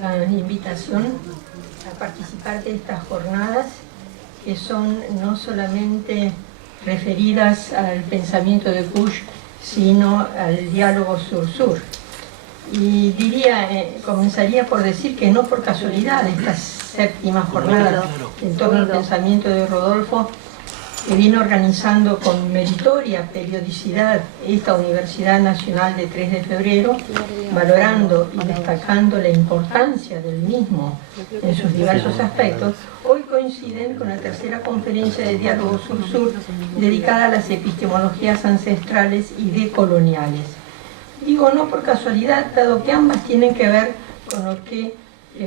la invitación a participar de estas jornadas, que son no solamente referidas al pensamiento de Kusch, sino al diálogo sur-sur. Y comenzaría por decir que no por casualidad estas séptimas jornadas en torno al pensamiento de Rodolfo, que viene organizando con meritoria periodicidad esta Universidad Nacional de 3 de Febrero, valorando y destacando la importancia del mismo en sus diversos aspectos, hoy coinciden con la tercera conferencia de diálogo sur-sur dedicada a las epistemologías ancestrales y decoloniales. Digo no por casualidad, dado que ambas tienen que ver con lo que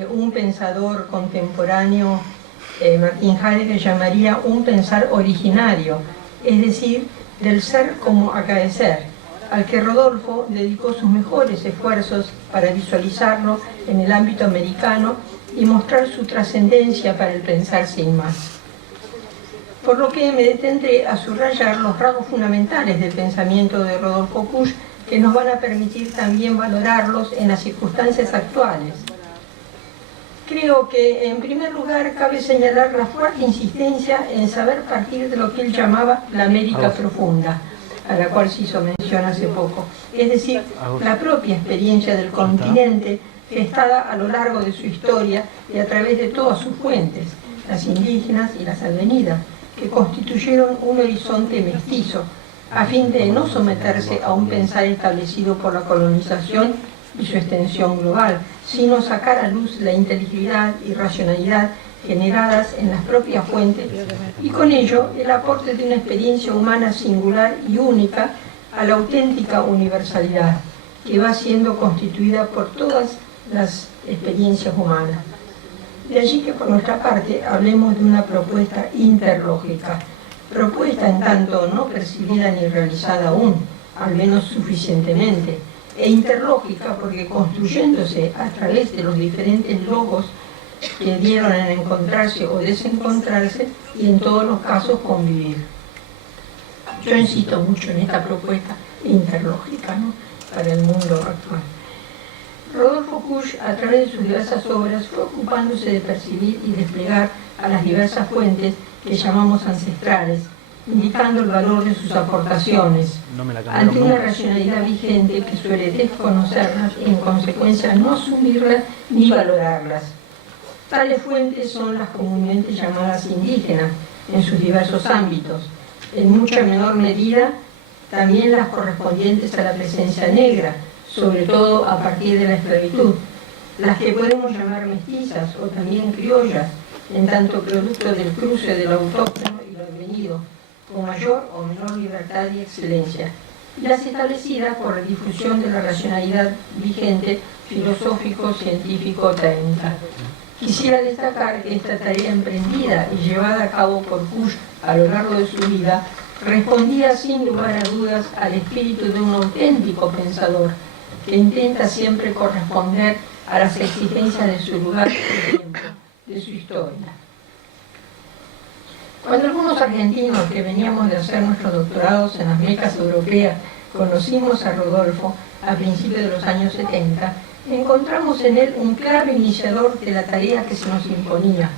un pensador contemporáneo, Martin Heidegger, llamaría un pensar originario, es decir, del ser como acaecer, al que Rodolfo dedicó sus mejores esfuerzos para visualizarlo en el ámbito americano y mostrar su trascendencia para el pensar sin más. Por lo que me detendré a subrayar los rasgos fundamentales del pensamiento de Rodolfo Kusch, que nos van a permitir también valorarlos en las circunstancias actuales. Creo que, en primer lugar, cabe señalar la fuerte insistencia en saber partir de lo que él llamaba la América profunda, a la cual se hizo mención hace poco, es decir, la propia experiencia del continente gestada a lo largo de su historia y a través de todas sus fuentes, las indígenas y las avenidas, que constituyeron un horizonte mestizo, a fin de no someterse a un pensar establecido por la colonización y su extensión global, sino sacar a luz la inteligibilidad y racionalidad generadas en las propias fuentes y con ello el aporte de una experiencia humana singular y única a la auténtica universalidad que va siendo constituida por todas las experiencias humanas. De allí que por nuestra parte hablemos de una propuesta interlógica, propuesta en tanto no percibida ni realizada aún, al menos suficientemente, e interlógica porque construyéndose a través de los diferentes logos que dieron en encontrarse o desencontrarse y en todos los casos convivir. Yo insisto mucho en esta propuesta interlógica, ¿no?, para el mundo actual. Rodolfo Kusch, a través de sus diversas obras, fue ocupándose de percibir y desplegar a las diversas fuentes que llamamos ancestrales, indicando el valor de sus aportaciones, ante una racionalidad vigente que suele desconocerlas y en consecuencia no asumirlas ni valorarlas. Tales fuentes son las comúnmente llamadas indígenas, en sus diversos ámbitos, en mucha menor medida también las correspondientes a la presencia negra, sobre todo a partir de la esclavitud, las que podemos llamar mestizas o también criollas, en tanto producto del cruce de lo autóctono y lo advenido, con mayor o menor libertad y excelencia, y las establecidas por la difusión de la racionalidad vigente filosófico-científico-técnica. Quisiera destacar que esta tarea emprendida y llevada a cabo por Kusch a lo largo de su vida respondía sin lugar a dudas al espíritu de un auténtico pensador que intenta siempre corresponder a las exigencias de su lugar y tiempo, de su historia. Cuando algunos argentinos que veníamos de hacer nuestros doctorados en las mecas europeas conocimos a Rodolfo a principios de los años 70, encontramos en él un claro iniciador de la tarea que se nos imponía,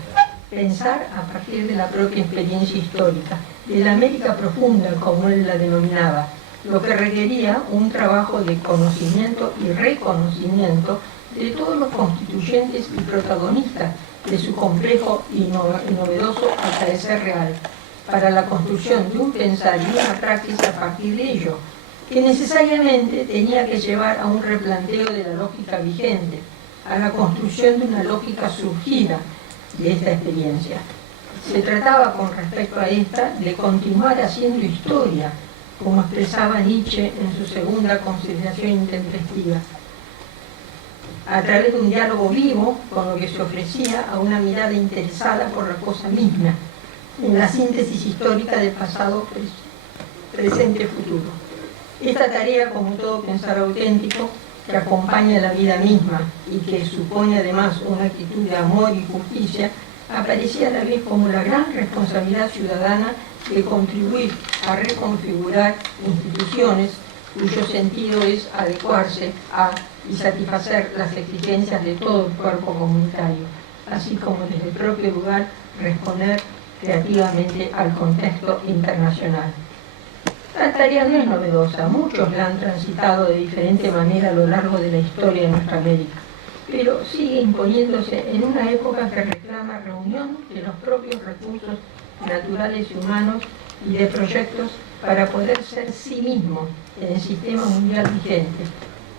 pensar a partir de la propia experiencia histórica, de la América profunda, como él la denominaba, lo que requería un trabajo de conocimiento y reconocimiento de todos los constituyentes y protagonistas de su complejo y novedoso acaecer real, para la construcción de un pensar y una práctica a partir de ello, que necesariamente tenía que llevar a un replanteo de la lógica vigente, a la construcción de una lógica surgida de esta experiencia. Se trataba, con respecto a esta, de continuar haciendo historia, como expresaba Nietzsche en su segunda consideración intempestiva, a través de un diálogo vivo con lo que se ofrecía a una mirada interesada por la cosa misma, en la síntesis histórica del pasado, presente y futuro. Esta tarea, como todo pensar auténtico, que acompaña la vida misma y que supone además una actitud de amor y justicia, aparecía a la vez como la gran responsabilidad ciudadana de contribuir a reconfigurar instituciones cuyo sentido es adecuarse a y satisfacer las exigencias de todo el cuerpo comunitario, así como desde el propio lugar responder creativamente al contexto internacional. La tarea no es novedosa, muchos la han transitado de diferente manera a lo largo de la historia de nuestra América, pero sigue imponiéndose en una época que reclama reunión de los propios recursos naturales y humanos y de proyectos para poder ser sí mismo en el sistema mundial vigente,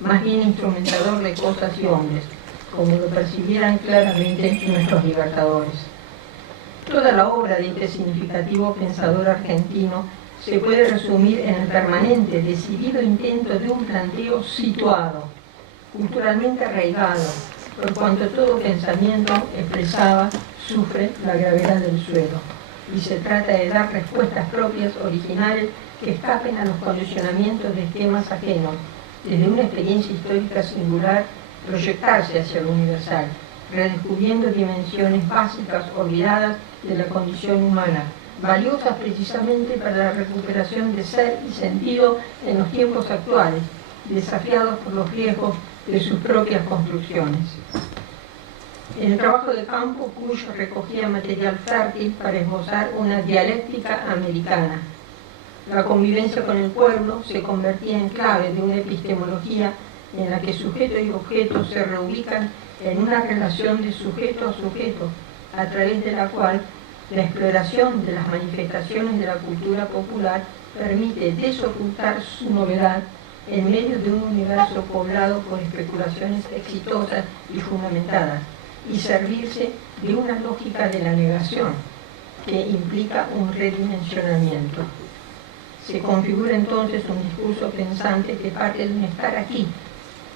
más bien instrumentador de cosas y hombres, como lo percibieran claramente nuestros libertadores. Toda la obra de este significativo pensador argentino se puede resumir en el permanente, decidido intento de un planteo situado, culturalmente arraigado, por cuanto todo pensamiento expresaba sufre la gravedad del suelo, y se trata de dar respuestas propias, originales, que escapen a los condicionamientos de esquemas ajenos, desde una experiencia histórica singular, proyectarse hacia lo universal, redescubriendo dimensiones básicas olvidadas de la condición humana, valiosas precisamente para la recuperación de ser y sentido en los tiempos actuales, desafiados por los riesgos de sus propias construcciones. En el trabajo de campo, Kusch recogía material fértil para esbozar una dialéctica americana. La convivencia con el pueblo se convertía en clave de una epistemología en la que sujeto y objeto se reubican en una relación de sujeto a sujeto, a través de la cual la exploración de las manifestaciones de la cultura popular permite desocultar su novedad en medio de un universo poblado por especulaciones exitosas y fundamentadas, y servirse de una lógica de la negación que implica un redimensionamiento. Se configura entonces un discurso pensante que parte de un estar aquí,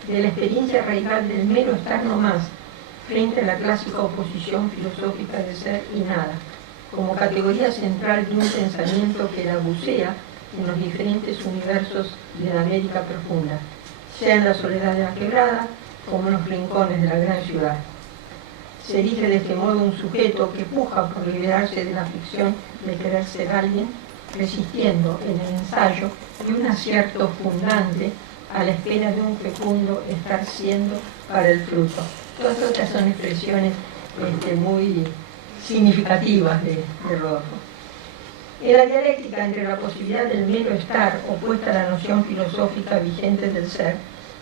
de la experiencia radical del mero estar nomás, frente a la clásica oposición filosófica de ser y nada, como categoría central de un pensamiento que la bucea en los diferentes universos de la América profunda, sea en la soledad de la quebrada como en los rincones de la gran ciudad. Se erige de este modo un sujeto que puja por liberarse de la ficción de querer ser alguien, resistiendo en el ensayo de un acierto fundante a la espera de un fecundo estar siendo para el fruto. Todas estas son expresiones muy significativas de Rodolfo. En la dialéctica entre la posibilidad del mero estar opuesta a la noción filosófica vigente del ser,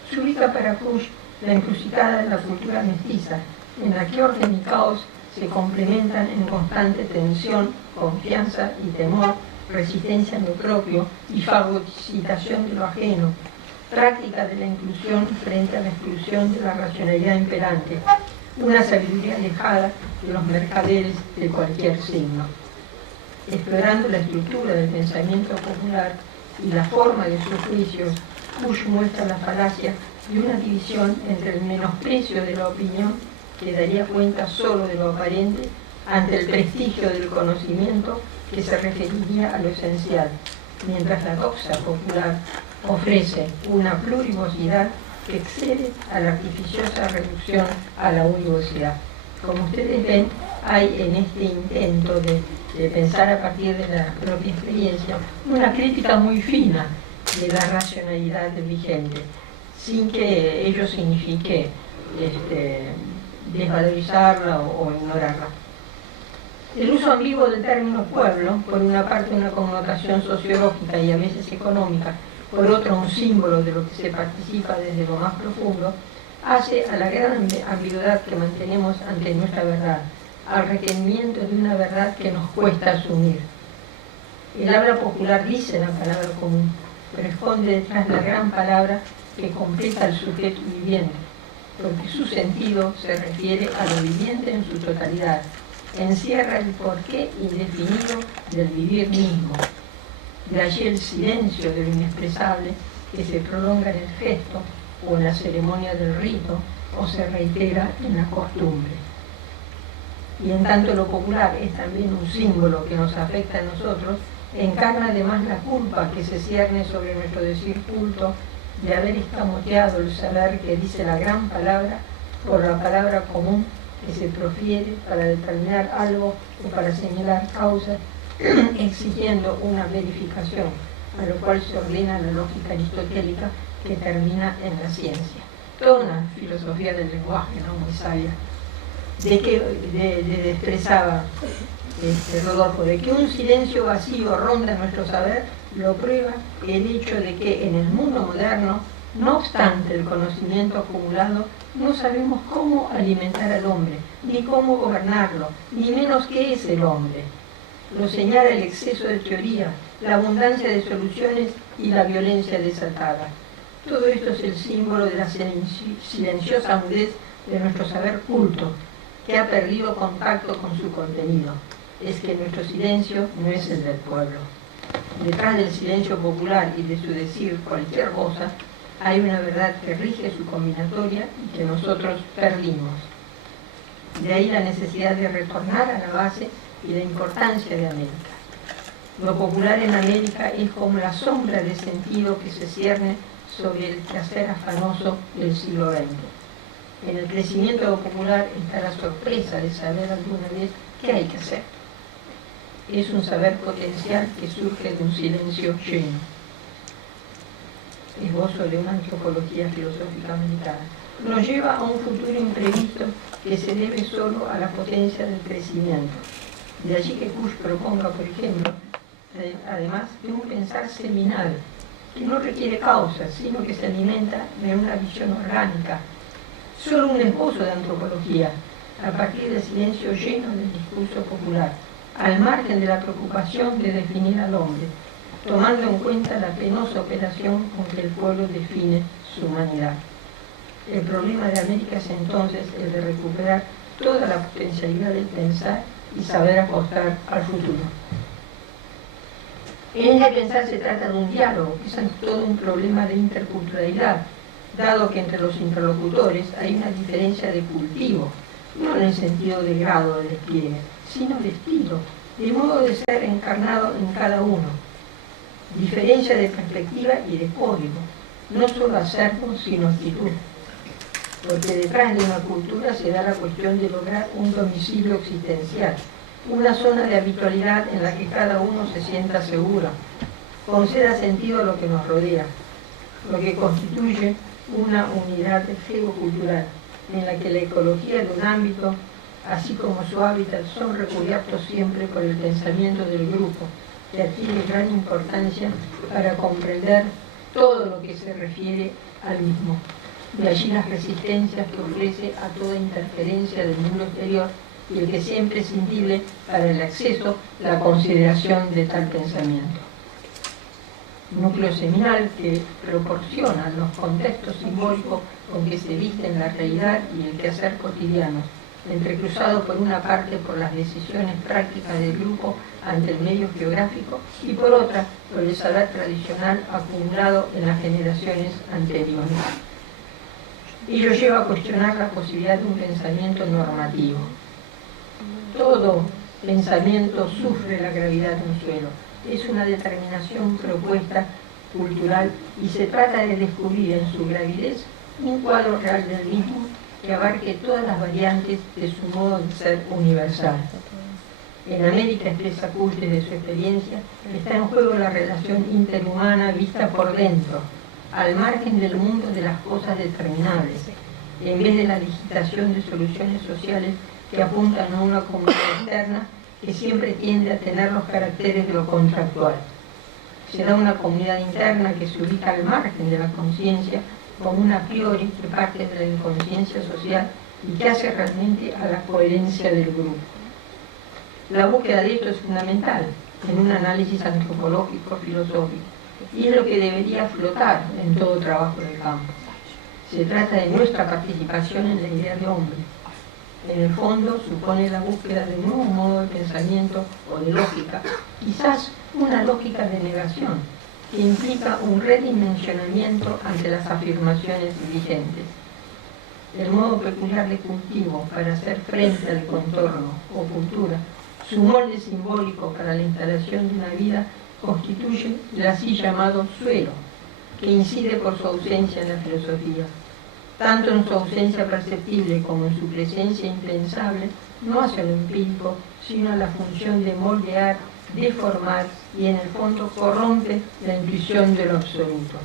se ubica para Kusch la encrucijada de la cultura mestiza, en la que orden y caos se complementan en constante tensión, confianza y temor, resistencia en lo propio y fagocitación de lo ajeno, práctica de la inclusión frente a la exclusión de la racionalidad imperante, una sabiduría alejada de los mercaderes de cualquier signo. Explorando la estructura del pensamiento popular y la forma de sus juicios, Kusch muestra la falacia de una división entre el menosprecio de la opinión, que daría cuenta solo de lo aparente, ante el prestigio del conocimiento, que se referiría a lo esencial, mientras la doxa popular ofrece una plurivocidad que excede a la artificiosa reducción a la univocidad. Como ustedes ven, hay en este intento de pensar a partir de la propia experiencia una crítica muy fina de la racionalidad vigente, sin que ello signifique desvalorizarla o ignorarla. El uso ambiguo del término pueblo, por una parte una connotación sociológica y a veces económica, por otra un símbolo de lo que se participa desde lo más profundo, hace a la gran ambigüedad que mantenemos ante nuestra verdad, al requerimiento de una verdad que nos cuesta asumir. El habla popular dice la palabra común, pero esconde detrás la gran palabra que completa al sujeto viviente, porque su sentido se refiere a lo viviente en su totalidad, encierra el porqué indefinido del vivir mismo. De allí el silencio de lo inexpresable que se prolonga en el gesto o en la ceremonia del rito o se reitera en la costumbre. Y en tanto lo popular es también un símbolo que nos afecta a nosotros, encarna además la culpa que se cierne sobre nuestro decir culto de haber escamoteado el saber que dice la gran palabra por la palabra común que se profiere para determinar algo o para señalar causas, exigiendo una verificación, a lo cual se ordena la lógica aristotélica que termina en la ciencia. toda una filosofía del lenguaje, ¿no?, muy sabia, expresaba Rodolfo, de que un silencio vacío ronda nuestro saber, lo prueba el hecho de que en el mundo moderno, no obstante el conocimiento acumulado, no sabemos cómo alimentar al hombre, ni cómo gobernarlo, ni menos qué es el hombre. Lo señala el exceso de teoría, la abundancia de soluciones y la violencia desatada. Todo esto es el símbolo de la silenciosa mudez de nuestro saber culto, que ha perdido contacto con su contenido. Es que nuestro silencio no es el del pueblo. Detrás del silencio popular y de su decir cualquier cosa, hay una verdad que rige su combinatoria y que nosotros perdimos. De ahí la necesidad de retornar a la base y la importancia de América. Lo popular en América es como la sombra de sentido que se cierne sobre el quehacer afanoso del siglo XX. En el crecimiento de lo popular está la sorpresa de saber alguna vez qué hay que hacer. Es un saber potencial que surge de un silencio lleno. Esbozo de una antropología filosófica americana. Nos lleva a un futuro imprevisto que se debe solo a la potencia del crecimiento. De allí que Kusch proponga, por ejemplo, además de un pensar seminal, que no requiere causas, sino que se alimenta de una visión orgánica, solo un esbozo de antropología, a partir del silencio lleno del discurso popular, al margen de la preocupación de definir al hombre, tomando en cuenta la penosa operación con que el pueblo define su humanidad. El problema de América es entonces el de recuperar toda la potencialidad del pensar y saber apostar al futuro. En el pensar se trata de un diálogo, que es todo un problema de interculturalidad, dado que entre los interlocutores hay una diferencia de cultivo, no en el sentido de grado de despliegue, sino de estilo, de modo de ser encarnado en cada uno. Diferencia de perspectiva y de código, no solo acervo, sino actitud. Porque detrás de una cultura se da la cuestión de lograr un domicilio existencial, una zona de habitualidad en la que cada uno se sienta seguro, conceda sentido a lo que nos rodea, lo que constituye una unidad geocultural, en la que la ecología de un ámbito, así como su hábitat, son recubiertos siempre por el pensamiento del grupo, que adquiere gran importancia para comprender todo lo que se refiere al mismo. De allí las resistencias que ofrece a toda interferencia del mundo exterior y el que sea imprescindible para el acceso, la consideración de tal pensamiento. Núcleo seminal que proporciona los contextos simbólicos con que se visten la realidad y el quehacer cotidiano, entrecruzado por una parte por las decisiones prácticas del grupo ante el medio geográfico y por otra por el saber tradicional acumulado en las generaciones anteriores. Ello lleva a cuestionar la posibilidad de un pensamiento normativo. Todo pensamiento sufre la gravedad de un suelo. Es una determinación propuesta cultural y se trata de descubrir en su gravidez un cuadro real del mismo que abarque todas las variantes de su modo de ser universal. En América, expresa Kusch desde su experiencia, está en juego la relación interhumana vista por dentro, al margen del mundo de las cosas determinables, en vez de la digitación de soluciones sociales que apuntan a una comunidad externa que siempre tiende a tener los caracteres de lo contractual. Se da una comunidad interna que se ubica al margen de la conciencia como una a priori que parte de la inconsciencia social y que hace realmente a la coherencia del grupo. La búsqueda de esto es fundamental en un análisis antropológico, filosófico, y es lo que debería flotar en todo trabajo del campo. Se trata de nuestra participación en la idea de hombre. En el fondo supone la búsqueda de un nuevo modo de pensamiento o de lógica, quizás una lógica de negación, que implica un redimensionamiento ante las afirmaciones vigentes. El modo peculiar de cultivo para hacer frente al contorno o cultura, su molde simbólico para la instalación de una vida, constituye el así llamado suelo, que incide por su ausencia en la filosofía. Tanto en su ausencia perceptible como en su presencia impensable, no hacia lo empírico, sino a la función de moldear, deformar y en el fondo corrompe la intuición de lo absoluto.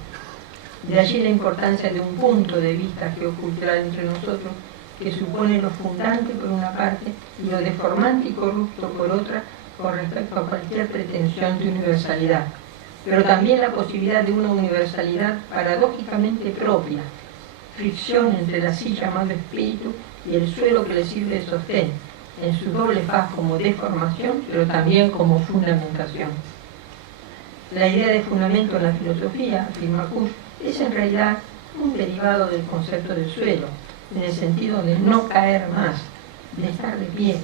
De allí la importancia de un punto de vista geocultural entre nosotros, que supone lo fundante por una parte y lo deformante y corrupto por otra, con respecto a cualquier pretensión de universalidad, pero también la posibilidad de una universalidad paradójicamente propia, fricción entre el así llamado espíritu y el suelo que le sirve de sostén, en su doble faz como deformación, pero también como fundamentación. La idea de fundamento en la filosofía, afirma Kusch, es en realidad un derivado del concepto del suelo, en el sentido de no caer más, de estar de pie,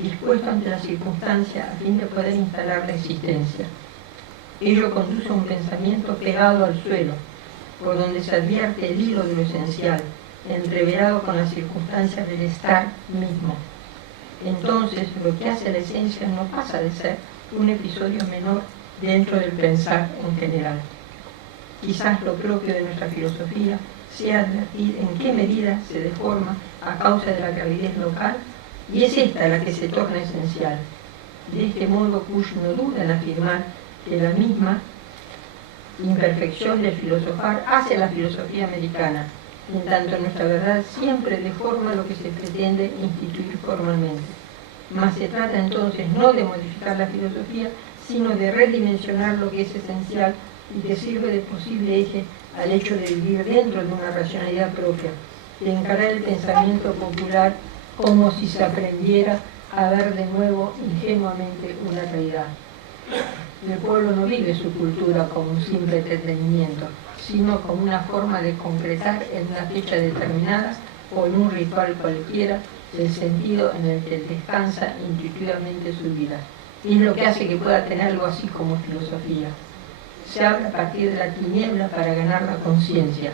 dispuesto ante la circunstancia a fin de poder instalar la existencia. Ello conduce a un pensamiento pegado al suelo, por donde se advierte el hilo de lo esencial, entreverado con las circunstancias del estar mismo. Entonces, lo que hace a la esencia no pasa de ser un episodio menor dentro del pensar en general. Quizás lo propio de nuestra filosofía sea advertir en qué medida se deforma a causa de la gravidez local, y es esta la que se torna esencial. De este modo, Kusch no duda en afirmar que la misma imperfección del filosofar hace a la filosofía americana, en tanto nuestra verdad siempre deforma lo que se pretende instituir formalmente. Mas se trata entonces no de modificar la filosofía, sino de redimensionar lo que es esencial y que sirve de posible eje al hecho de vivir dentro de una racionalidad propia, de encarar el pensamiento popular como si se aprendiera a ver de nuevo ingenuamente una realidad. El pueblo no vive su cultura como un simple entretenimiento, sino como una forma de concretar en una fecha determinada o en un ritual cualquiera el sentido en el que descansa intuitivamente su vida. Y es lo que hace que pueda tener algo así como filosofía. Se habla a partir de la tiniebla para ganar la conciencia,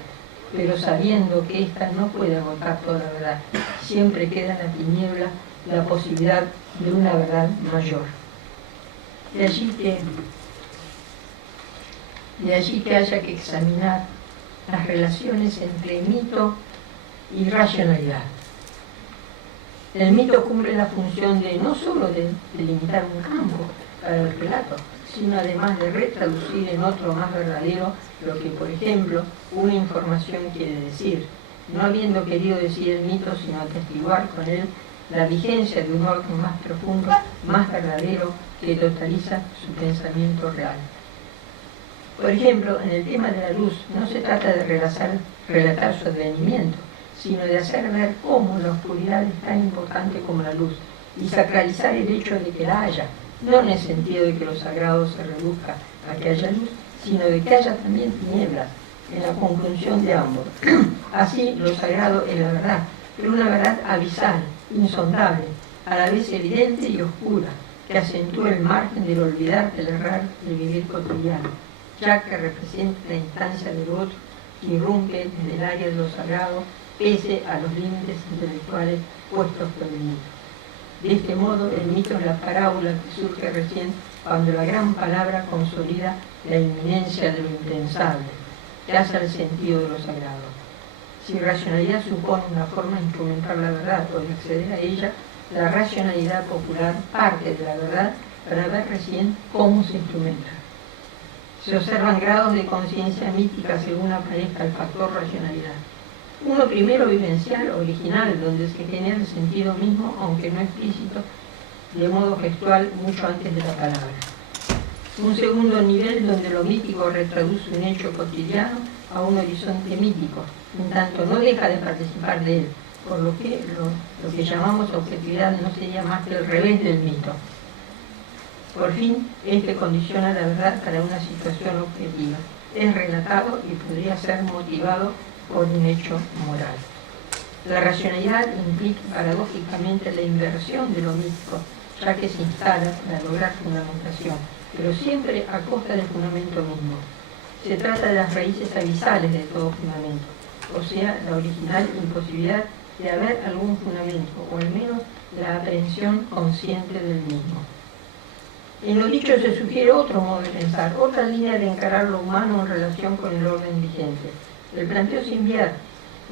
pero sabiendo que ésta no puede agotar toda la verdad. Siempre queda en la tiniebla la posibilidad de una verdad mayor. De allí que haya que examinar las relaciones entre mito y racionalidad. El mito cumple la función de no solo de delimitar un campo para el relato, sino además de retraducir en otro más verdadero lo que, por ejemplo, una información quiere decir, no habiendo querido decir el mito, sino atestiguar con él la vigencia de un orden más profundo, más verdadero, que totaliza su pensamiento real. Por ejemplo, en el tema de la luz, no se trata de relatar su advenimiento, sino de hacer ver cómo la oscuridad es tan importante como la luz, y sacralizar el hecho de que la haya, no en el sentido de que lo sagrado se reduzca a que haya luz, sino de que haya también tinieblas, en la conjunción de ambos. Así, lo sagrado es la verdad, pero una verdad abisal, insondable, a la vez evidente y oscura, que acentúa el margen del olvidar, del errar, del vivir cotidiano, ya que representa la instancia del otro, que irrumpe desde el área de lo sagrado, pese a los límites intelectuales puestos por el mito. De este modo, el mito es la parábola que surge recién cuando la gran palabra consolida la inminencia de lo impensable, que hace al sentido de lo sagrado. Si racionalidad supone una forma de instrumentar la verdad o de acceder a ella, la racionalidad popular parte de la verdad para ver recién cómo se instrumenta. Se observan grados de conciencia mítica según aparezca el factor racionalidad. Uno primero vivencial, original, donde se genera el sentido mismo, aunque no explícito, de modo gestual mucho antes de la palabra. Un segundo nivel donde lo mítico retraduce un hecho cotidiano a un horizonte mítico, en tanto no deja de participar de él, por lo que lo que llamamos objetividad no sería más que el revés del mito. Por fin, este condiciona la verdad para una situación objetiva. Es relatado y podría ser motivado por un hecho moral. La racionalidad implica paradójicamente la inversión de lo mítico, ya que se instala para lograr fundamentación, pero siempre a costa del fundamento mismo. Se trata de las raíces abisales de todo fundamento, o sea, la original imposibilidad de haber algún fundamento, o al menos la aprehensión consciente del mismo. En lo dicho se sugiere otro modo de pensar, otra línea de encarar lo humano en relación con el orden vigente. El planteo es enviar,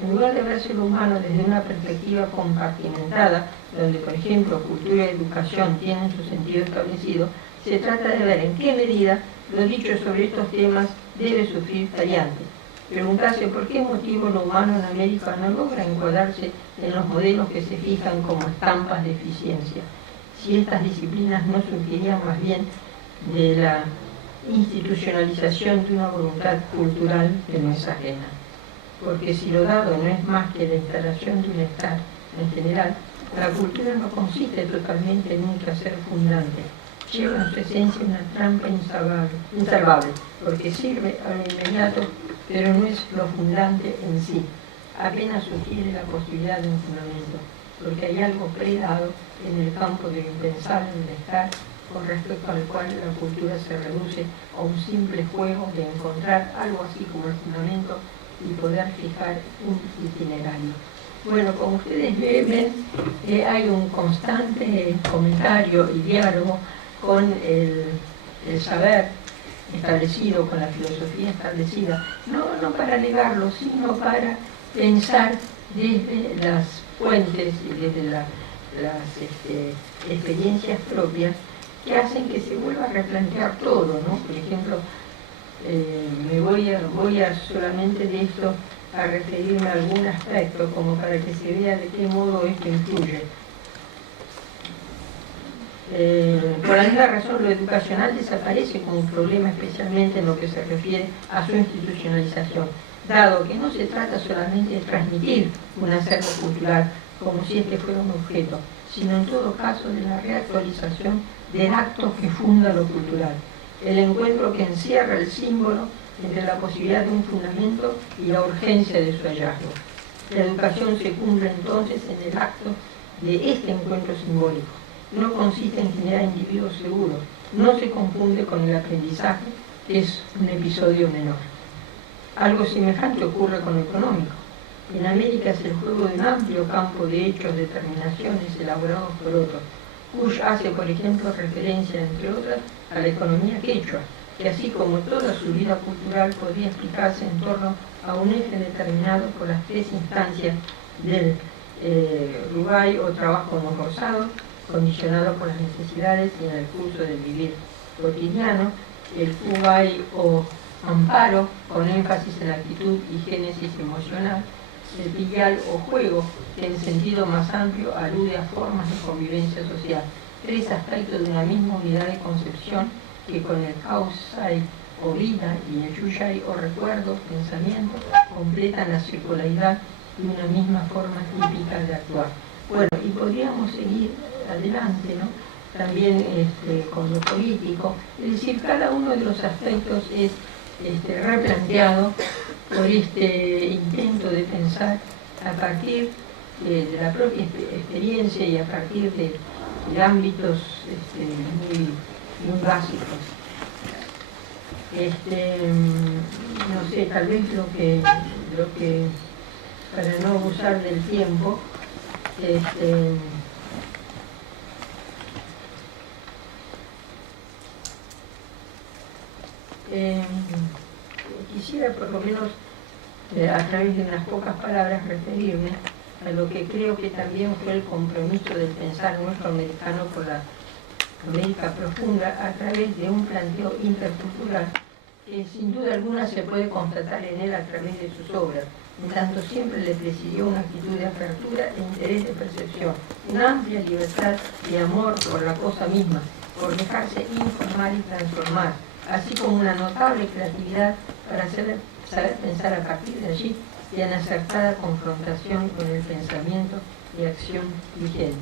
en lugar de verse lo humano desde una perspectiva compartimentada, donde por ejemplo cultura y educación tienen su sentido establecido, se trata de ver en qué medida lo dicho sobre estos temas debe sufrir variantes, preguntarse por qué motivo lo humano en América no logra encuadrarse en los modelos que se fijan como estampas de eficiencia, si estas disciplinas no surgirían más bien de la institucionalización de una voluntad cultural que no es ajena. Porque si lo dado no es más que la instalación de un Estado en general, la cultura no consiste totalmente en un quehacer fundante, lleva en su esencia una trampa insalvable, porque sirve a lo inmediato, pero no es lo fundante en sí. Apenas sugiere la posibilidad de un fundamento, porque hay algo predado en el campo de lo impensable del estar, con respecto al cual la cultura se reduce a un simple juego de encontrar algo así como el fundamento y poder fijar un itinerario. Bueno, como ustedes ven, hay un constante comentario y diálogo con el saber establecido, con la filosofía establecida, no para negarlo, sino para pensar desde las fuentes y desde las experiencias propias que hacen que se vuelva a replantear todo, ¿no? Por ejemplo, me voy a solamente de esto a referirme a algún aspecto como para que se vea de qué modo esto influye. Por la misma razón, lo educacional desaparece como un problema, especialmente en lo que se refiere a su institucionalización, dado que no se trata solamente de transmitir un acervo cultural como si este fuera un objeto, sino en todo caso de la reactualización del acto que funda lo cultural, el encuentro que encierra el símbolo entre la posibilidad de un fundamento y la urgencia de su hallazgo. La educación se cumple entonces en el acto de este encuentro simbólico. No consiste en generar individuos seguros, no se confunde con el aprendizaje, que es un episodio menor. Algo semejante ocurre con lo económico. En América es el juego de un amplio campo de hechos, determinaciones elaborados por otros. Kusch hace, por ejemplo, referencia, entre otras, a la economía quechua, que así como toda su vida cultural podría explicarse en torno a un eje determinado por las tres instancias del Uruguay o trabajo no forzado, condicionado por las necesidades y en el curso del vivir cotidiano, el Uruguay o amparo, con énfasis en la actitud y génesis emocional, el pillal o juego, que en sentido más amplio alude a formas de convivencia social, tres aspectos de una misma unidad de concepción que con el causai o vida y el yuyay o recuerdo, pensamiento, completan la circularidad de una misma forma típica de actuar. Bueno, y podríamos seguir adelante, ¿no? También con lo político, es decir, cada uno de los aspectos es replanteado por este intento de pensar a partir de la propia experiencia y a partir de ámbitos muy básicos. No sé, tal vez lo que para no abusar del tiempo, quisiera por lo menos a través de unas pocas palabras referirme a lo que creo que también fue el compromiso del pensar nuestro americano por la América profunda a través de un planteo intercultural que sin duda alguna se puede constatar en él a través de sus obras, en tanto siempre le presidió una actitud de apertura e interés de percepción, una amplia libertad y amor por la cosa misma, por dejarse informar y transformar, así como una notable creatividad para saber pensar a partir de allí y en acertada confrontación con el pensamiento y acción vigentes.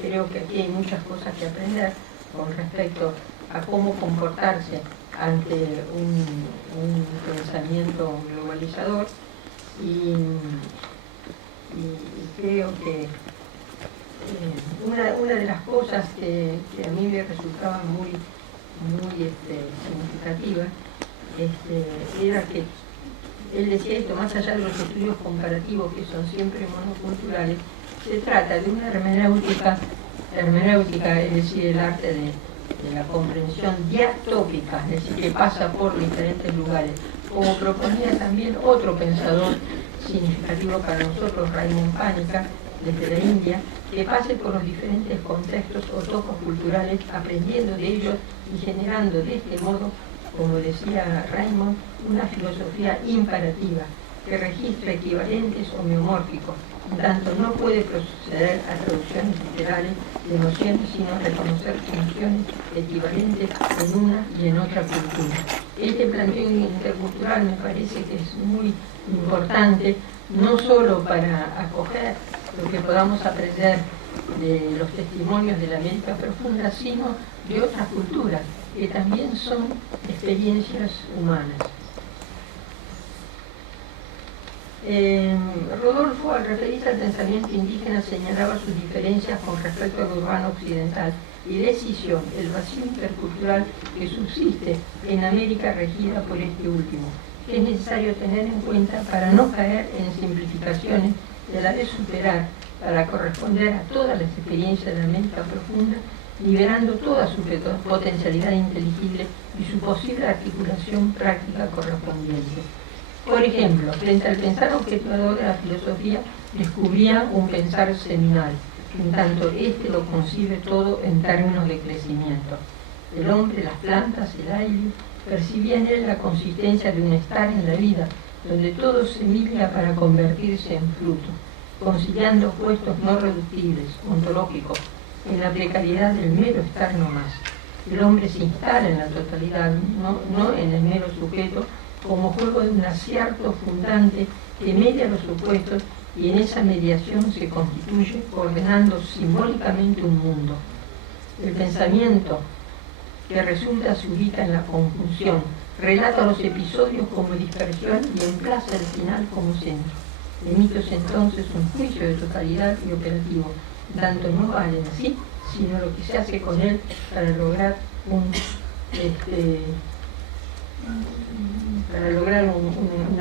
Creo que aquí hay muchas cosas que aprender con respecto a cómo comportarse ante un pensamiento globalizador y creo que una de las cosas que a mí me resultaba muy significativa era que él decía esto, más allá de los estudios comparativos que son siempre monoculturales, se trata de una hermenéutica, es decir, el arte de la comprensión diatópica, es decir, que pasa por diferentes lugares, como proponía también otro pensador significativo para nosotros, Raymond Panica, desde la India, que pase por los diferentes contextos o topos culturales, aprendiendo de ellos y generando de este modo como decía Raymond, una filosofía imperativa que registra equivalentes homeomórficos, en tanto no puede proceder a traducciones literales de nociones, sino reconocer funciones equivalentes en una y en otra cultura. Este planteo intercultural me parece que es muy importante, no solo para acoger lo que podamos aprender de los testimonios de la América profunda, sino de otras culturas, que también son experiencias humanas. Rodolfo, al referirse al pensamiento indígena, señalaba sus diferencias con respecto al urbano occidental y decisión, el vacío intercultural que subsiste en América regida por este último, que es necesario tener en cuenta para no caer en simplificaciones y a la vez superar para corresponder a todas las experiencias de América profunda, liberando toda su potencialidad inteligible y su posible articulación práctica correspondiente. Por ejemplo, frente al pensar objetivador de la filosofía, descubría un pensar seminal, en tanto éste lo concibe todo en términos de crecimiento. El hombre, las plantas, el aire, percibía en él la consistencia de un estar en la vida, donde todo semilla para convertirse en fruto, conciliando puestos no reductibles, ontológicos, en la precariedad del mero estar nomás. El hombre se instala en la totalidad, no en el mero sujeto, como juego de un acierto fundante que media los supuestos y en esa mediación se constituye ordenando simbólicamente un mundo. El pensamiento que resulta se ubica en la conjunción, relata los episodios como dispersión y emplaza el final como centro. Emítiose entonces un juicio de totalidad y operativo, tanto no vale en sí, sino lo que se hace con él para lograr un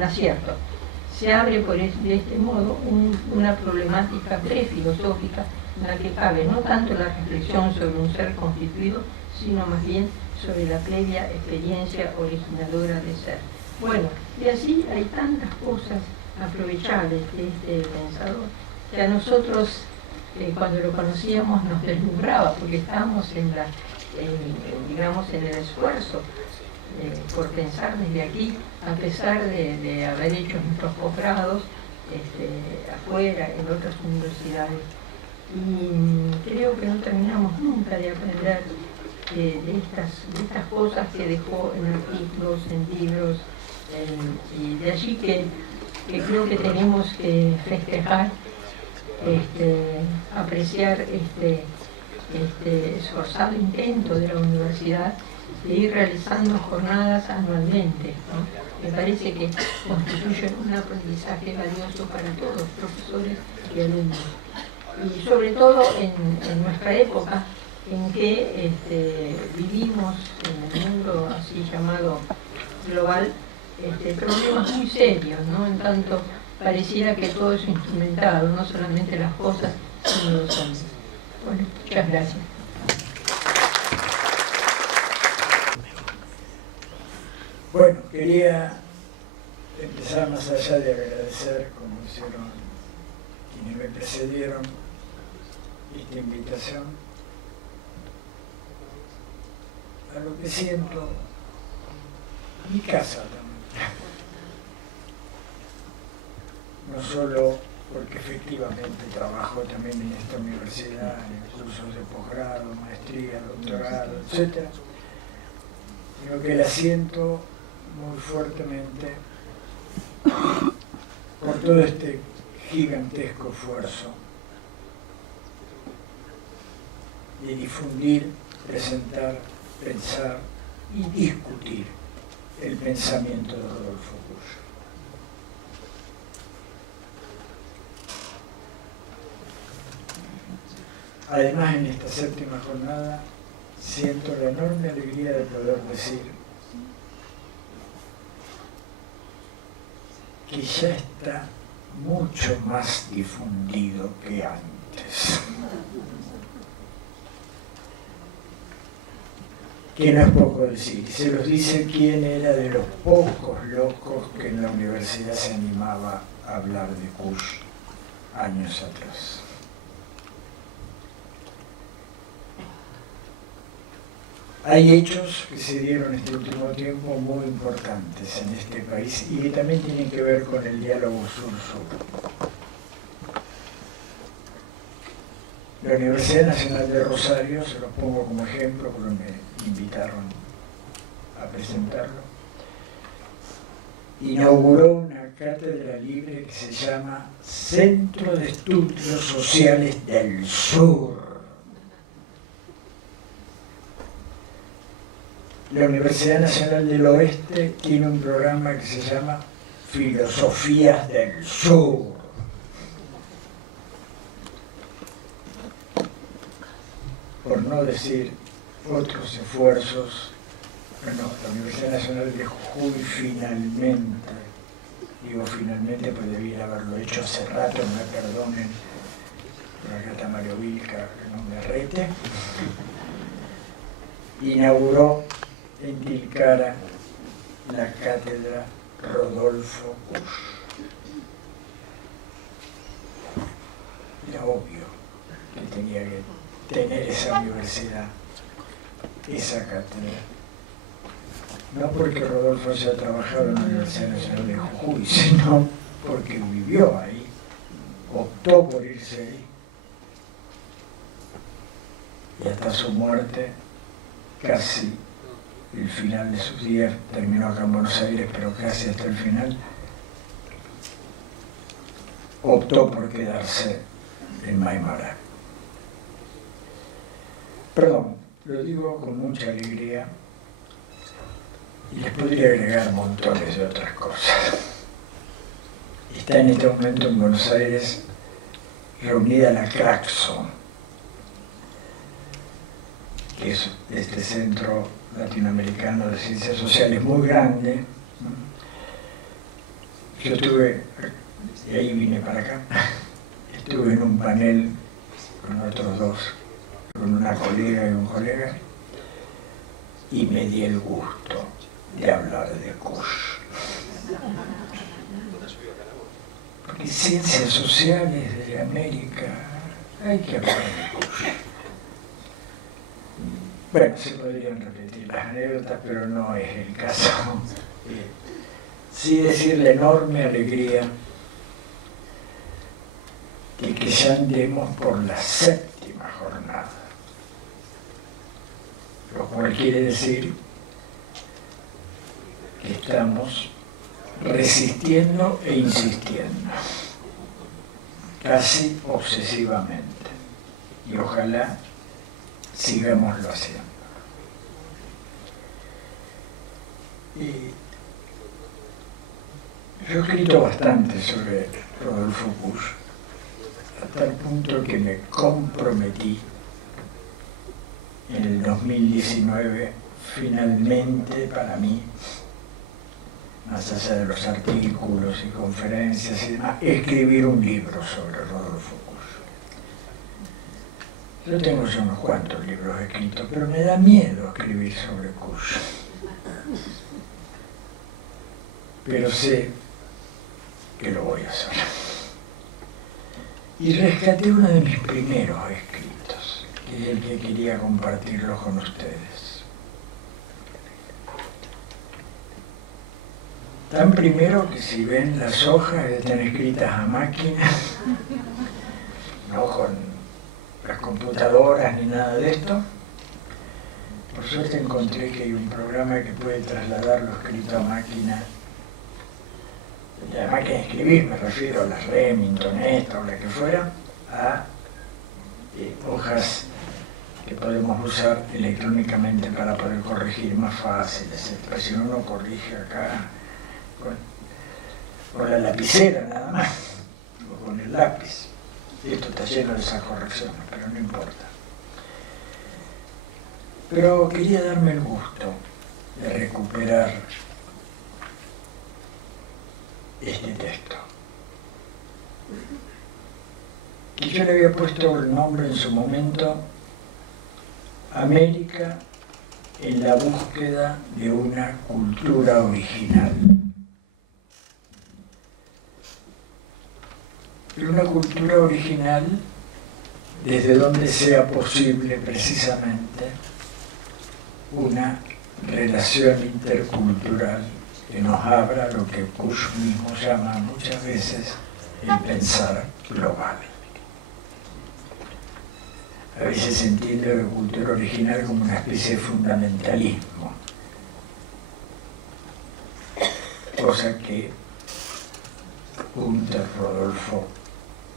acierto. Se abre de este modo una problemática prefilosófica en la que cabe no tanto la reflexión sobre un ser constituido, sino más bien sobre la previa experiencia originadora de ser. Bueno, y así hay tantas cosas aprovechables de este pensador que a nosotros cuando lo conocíamos nos deslumbraba porque estábamos en el esfuerzo por pensar desde aquí, a pesar de haber hecho nuestros posgrados afuera, en otras universidades. Y creo que no terminamos nunca de aprender de estas cosas que dejó en artículos, en libros, y de allí que creo que tenemos que festejar, apreciar este esforzado intento de la universidad de ir realizando jornadas anualmente, ¿no? Me parece que constituyen un aprendizaje valioso para todos, profesores y alumnos. Y sobre todo en nuestra época, en que vivimos en el mundo así llamado global, problemas muy serios, ¿no? En tanto pareciera que todo es instrumentado, no solamente las cosas, sino los hombres. Bueno, muchas gracias. Bueno, quería empezar más allá de agradecer, como hicieron quienes me precedieron, esta invitación, a lo que siento mi casa también. No solo porque efectivamente trabajo también en esta universidad, en cursos de posgrado, maestría, doctorado, etc., sino que la siento muy fuertemente por todo este gigantesco esfuerzo de difundir, presentar, pensar y discutir el pensamiento de Rodolfo Kusch. Además, en esta séptima jornada siento la enorme alegría de poder decir que ya está mucho más difundido que antes. Que no es poco decir, se los dice quién era de los pocos locos que en la universidad se animaba a hablar de Kusch años atrás. Hay hechos que se dieron este último tiempo muy importantes en este país y que también tienen que ver con el diálogo sur-sur. La Universidad Nacional de Rosario, se los pongo como ejemplo porque me invitaron a presentarlo, inauguró una cátedra libre que se llama Centro de Estudios Sociales del Sur. La Universidad Nacional del Oeste tiene un programa que se llama Filosofías del Sur. Por no decir otros esfuerzos, bueno, la Universidad Nacional de Jujuy finalmente, digo finalmente pues debía haberlo hecho hace rato, me perdonen, pero acá está Mario Vilca, que no me rete, inauguró en Tilcara la cátedra Rodolfo Kusch. Era obvio que tenía que tener esa universidad, esa cátedra. No porque Rodolfo haya trabajado en la Universidad Nacional de Jujuy, sino porque vivió ahí, optó por irse ahí. Y hasta su muerte, casi el final de sus días, terminó acá en Buenos Aires, pero casi hasta el final, optó por quedarse en Maimará. Perdón, lo digo con mucha alegría y les podría agregar montones de otras cosas. Está en este momento en Buenos Aires reunida la Claxon, que es este centro latinoamericano de ciencias sociales muy grande. Yo estuve, y ahí vine para acá, estuve en un panel con otros dos, con una colega y un colega, y me di el gusto de hablar de Kusch. Porque ciencias sociales de América, hay que hablar de Kusch. Bueno, se podrían repetir las anécdotas, pero no es el caso. Sí decir la enorme alegría de que ya andemos por la 7ª jornada, lo cual quiere decir que estamos resistiendo e insistiendo, casi obsesivamente, y ojalá sigámoslo haciendo. Y yo he escrito bastante sobre Rodolfo Kusch, a tal punto que me comprometí en el 2019, finalmente para mí, más allá de los artículos y conferencias y demás, escribir un libro sobre Rodolfo Kusch. Yo tengo ya unos cuantos libros escritos, pero me da miedo escribir sobre Kusch. Pero sé que lo voy a hacer. Y rescaté uno de mis primeros escritos, que es el que quería compartirlo con ustedes. Tan primero que si ven las hojas están escritas a máquina, no con las computadoras ni nada de esto. Por suerte encontré que hay un programa que puede trasladar lo escrito a máquina. La máquina de escribir, me refiero a las Remington, esta o la que fuera, a hojas que podemos usar electrónicamente para poder corregir más fácil, etc. Si uno corrige acá con la lapicera nada más, o con el lápiz. Esto está lleno de esas correcciones, pero no importa. Pero quería darme el gusto de recuperar este texto, que yo le había puesto el nombre en su momento, América en la búsqueda de una cultura original. Pero una cultura original desde donde sea posible precisamente una relación intercultural que nos abra lo que Kush mismo llama muchas veces el pensar global. A veces se entiende la cultura original como una especie de fundamentalismo, cosa que Günther Rodolfo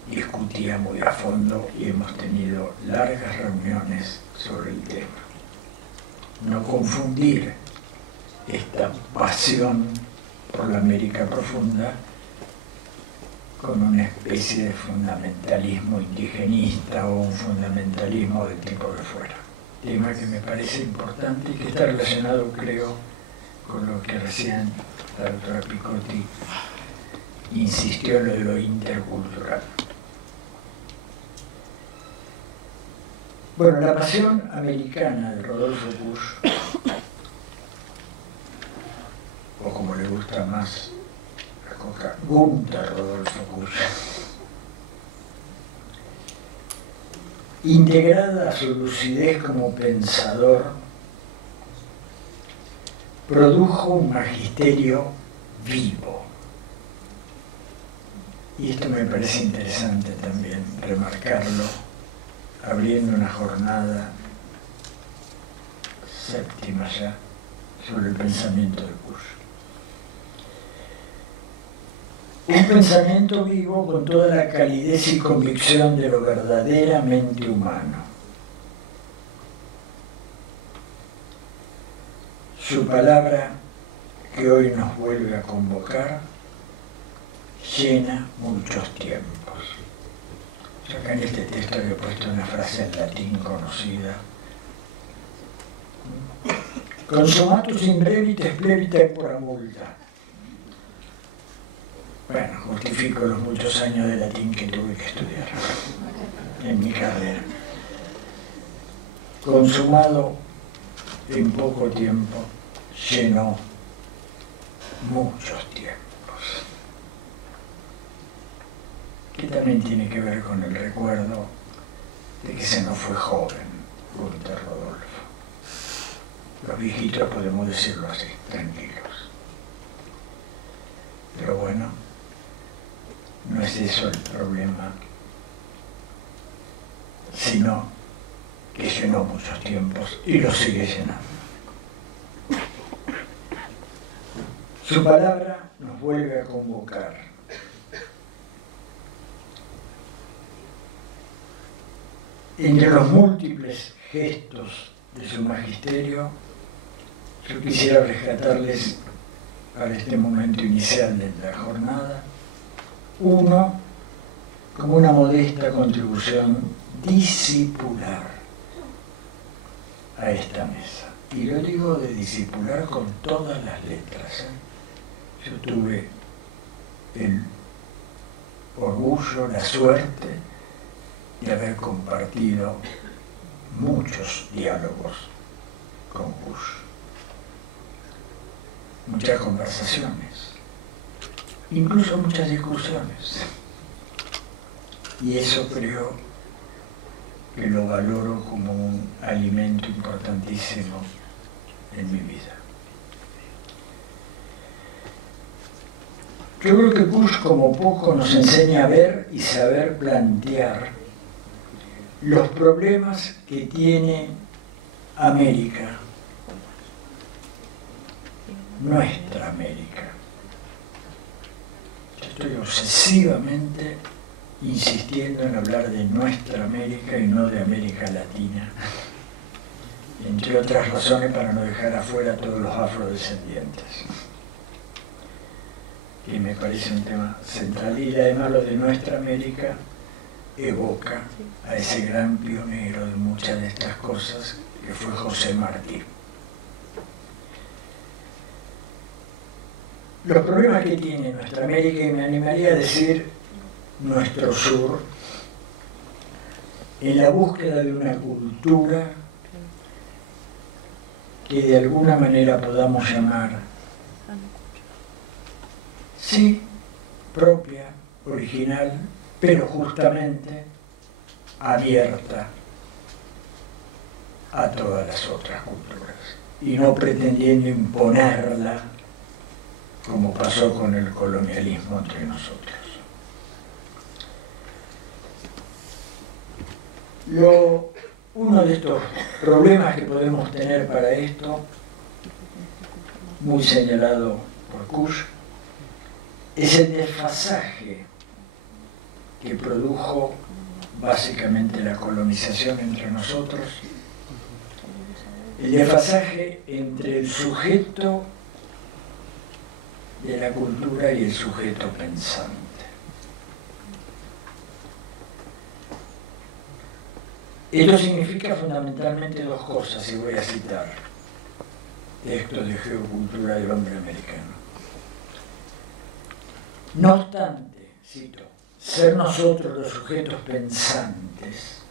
discutía muy a fondo y hemos tenido largas reuniones sobre el tema. No confundir esta pasión por la América profunda con una especie de fundamentalismo indigenista o un fundamentalismo del tipo que fuera. Tema que me parece importante y que está relacionado, creo, con lo que recién la doctora Picotti insistió en lo de lo intercultural. Bueno, la pasión americana de Rodolfo Kusch, o como le gusta más a Günther Rodolfo Kusch, integrada a su lucidez como pensador, produjo un magisterio vivo. Y esto me parece interesante también remarcarlo, abriendo una jornada séptima ya sobre el pensamiento de Kusch. Un pensamiento vivo con toda la calidez y convicción de lo verdaderamente humano. Su palabra, que hoy nos vuelve a convocar, llena muchos tiempos. Yo acá en este texto había puesto una frase en latín conocida. Consumatus in brevites plevita por multa. Bueno, justifico los muchos años de latín que tuve que estudiar en mi carrera. Consumado en poco tiempo, llenó muchos tiempos. Que también tiene que ver con el recuerdo de que se nos fue joven Günther Rodolfo. Los viejitos podemos decirlo así, tranquilos. Pero bueno, no es eso el problema, sino que llenó muchos tiempos y los sigue llenando. Su palabra nos vuelve a convocar. Entre los múltiples gestos de su magisterio, yo quisiera rescatarles para este momento inicial de la jornada, uno como una modesta contribución discipular a esta mesa. Y lo digo de discipular con todas las letras. Yo tuve el orgullo, la suerte de haber compartido muchos diálogos con Kusch, muchas conversaciones, incluso muchas discusiones. Y eso creo que lo valoro como un alimento importantísimo en mi vida. Yo creo que Kusch como poco nos enseña a ver y saber plantear los problemas que tiene América, nuestra América. Yo estoy obsesivamente insistiendo en hablar de nuestra América y no de América Latina, entre otras razones para no dejar afuera a todos los afrodescendientes, y me parece un tema central. Y además lo de nuestra América evoca a ese gran pionero de muchas de estas cosas que fue José Martí. Los problemas que tiene nuestra América, y me animaría a decir nuestro sur, en la búsqueda de una cultura que de alguna manera podamos llamar, sí, propia, original, pero justamente abierta a todas las otras culturas. y no pretendiendo imponerla, como pasó con el colonialismo entre nosotros. Uno de estos problemas que podemos tener para esto, muy señalado por Kusch, es el desfasaje que produjo básicamente la colonización entre nosotros, el desfasaje entre el sujeto de la cultura y el sujeto pensante. Esto significa fundamentalmente dos cosas, y voy a citar textos de Geocultura del Hombre Americano. No obstante, cito, ser nosotros los sujetos pensantes,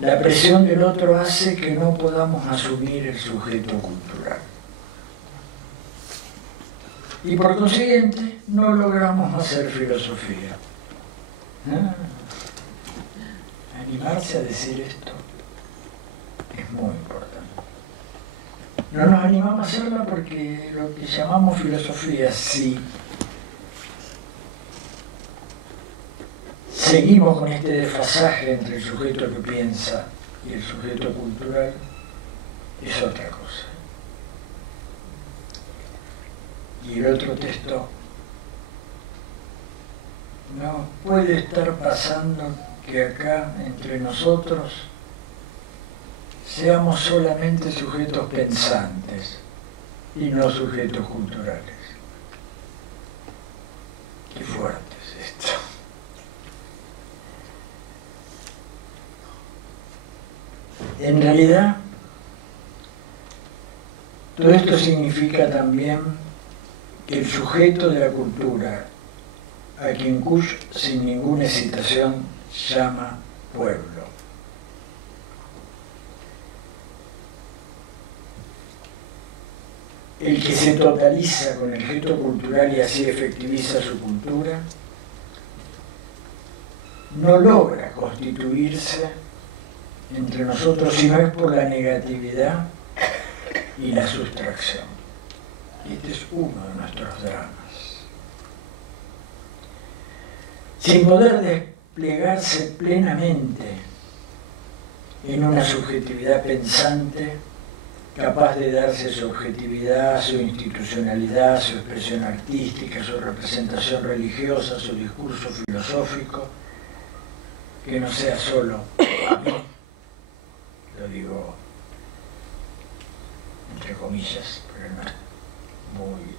la presión del otro hace que no podamos asumir el sujeto cultural. Y por consiguiente, no logramos hacer filosofía. Animarse a decir esto es muy importante. No nos animamos a hacerla porque lo que llamamos filosofía, si seguimos con este desfasaje entre el sujeto que piensa y el sujeto cultural, es otra cosa. Y el otro texto, no puede estar pasando que acá, entre nosotros, seamos solamente sujetos pensantes y no sujetos culturales. Qué fuerte es esto. En realidad, todo esto significa también que el sujeto de la cultura, a quien Kusch sin ninguna hesitación llama pueblo, el que se totaliza con el gesto cultural y así efectiviza su cultura, no logra constituirse entre nosotros si no es por la negatividad y la sustracción. Y este es uno de nuestros dramas. Sin poder desplegarse plenamente en una subjetividad pensante, capaz de darse su objetividad, su institucionalidad, su expresión artística, su representación religiosa, su discurso filosófico, que no sea solo a mí, lo digo entre comillas, pero no es muy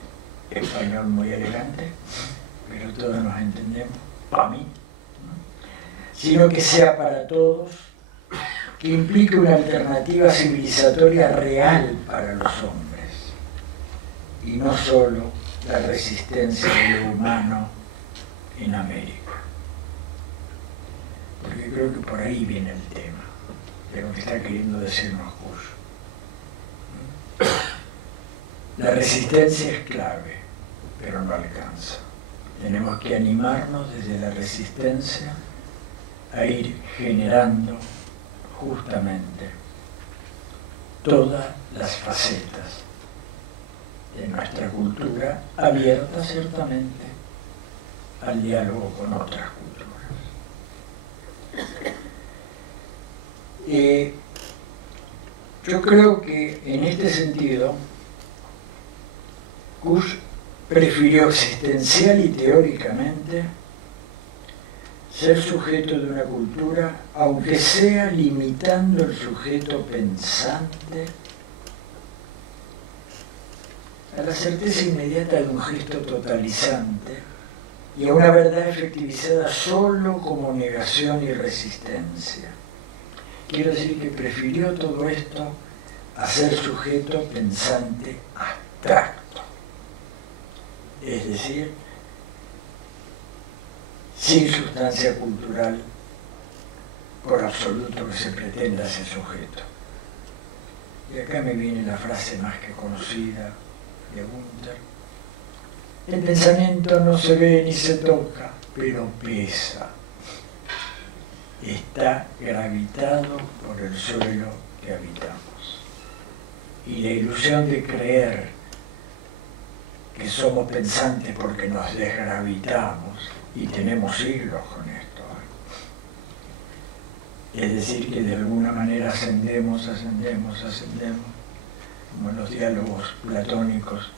español, muy elegante, pero todos nos entendemos, para mí, ¿no? Sino que sea para todos, que implique una alternativa civilizatoria real para los hombres, y no solo la resistencia de lo humano en América. Porque creo que por ahí viene el tema de lo que está queriendo decirnos Kusch. La resistencia es clave, pero no alcanza. Tenemos que animarnos desde la resistencia a ir generando justamente todas las facetas de nuestra cultura, abierta ciertamente al diálogo con otras culturas. Yo creo que en este sentido Kusch prefirió existencial y teóricamente ser sujeto de una cultura, aunque sea limitando el sujeto pensante a la certeza inmediata de un gesto totalizante y a una verdad efectivizada solo como negación y resistencia. Quiero decir que prefirió todo esto a ser sujeto pensante abstracto, es decir, sin sustancia cultural, por absoluto que se pretenda ese sujeto. Y acá me viene la frase más que conocida de Gunther: el pensamiento no se ve ni se toca, pero pesa. Está gravitado por el suelo que habitamos. y la ilusión de creer que somos pensantes porque nos desgravitamos y tenemos siglos con esto. Es decir, que de alguna manera ascendemos, como en los diálogos platónicos,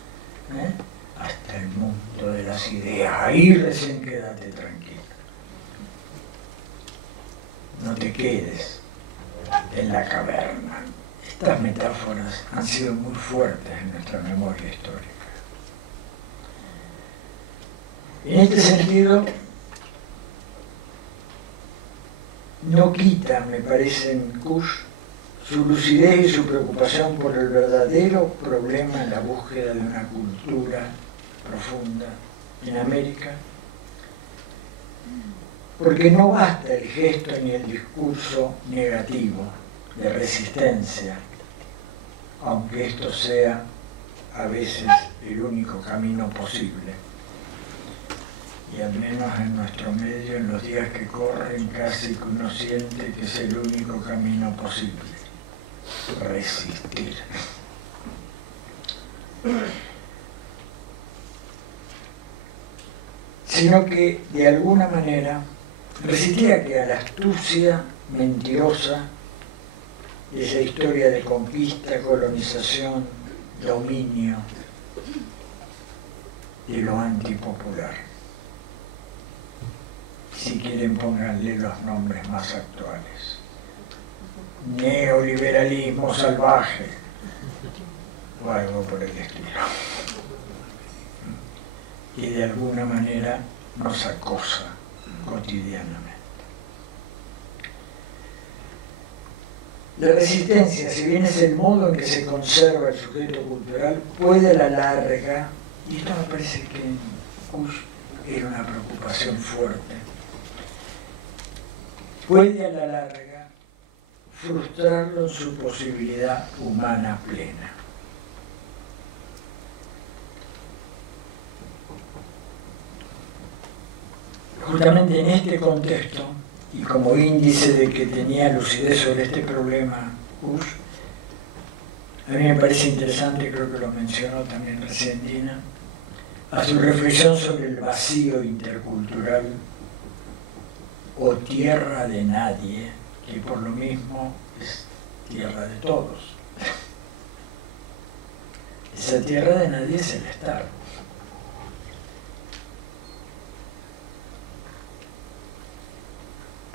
hasta el mundo de las ideas. Ahí recién quédate tranquilo. No te quedes en la caverna. Estas metáforas han sido muy fuertes en nuestra memoria histórica. En este sentido, no quita, me parece, en Kusch su lucidez y su preocupación por el verdadero problema en la búsqueda de una cultura profunda en América, porque no basta el gesto ni el discurso negativo de resistencia, aunque esto sea a veces el único camino posible. Y al menos en nuestro medio, en los días que corren, casi que uno siente que es el único camino posible. Resistir. Sino que, de alguna manera, resistir a la astucia mentirosa de esa historia de conquista, colonización, dominio de lo antipopular. Si quieren, pónganle los nombres más actuales. Neoliberalismo salvaje o algo por el estilo. Y de alguna manera nos acosa cotidianamente. La resistencia, si bien es el modo en que se conserva el sujeto cultural, puede a la larga, y esto me parece que en Kusch era una preocupación fuerte, puede a la larga frustrarlo en su posibilidad humana plena. Justamente en este contexto, y como índice de que tenía lucidez sobre este problema Kusch, a mí me parece interesante, creo que lo mencionó también recién Dina, a su reflexión sobre el vacío intercultural o tierra de nadie, que por lo mismo es tierra de todos. Esa tierra de nadie es el Estado.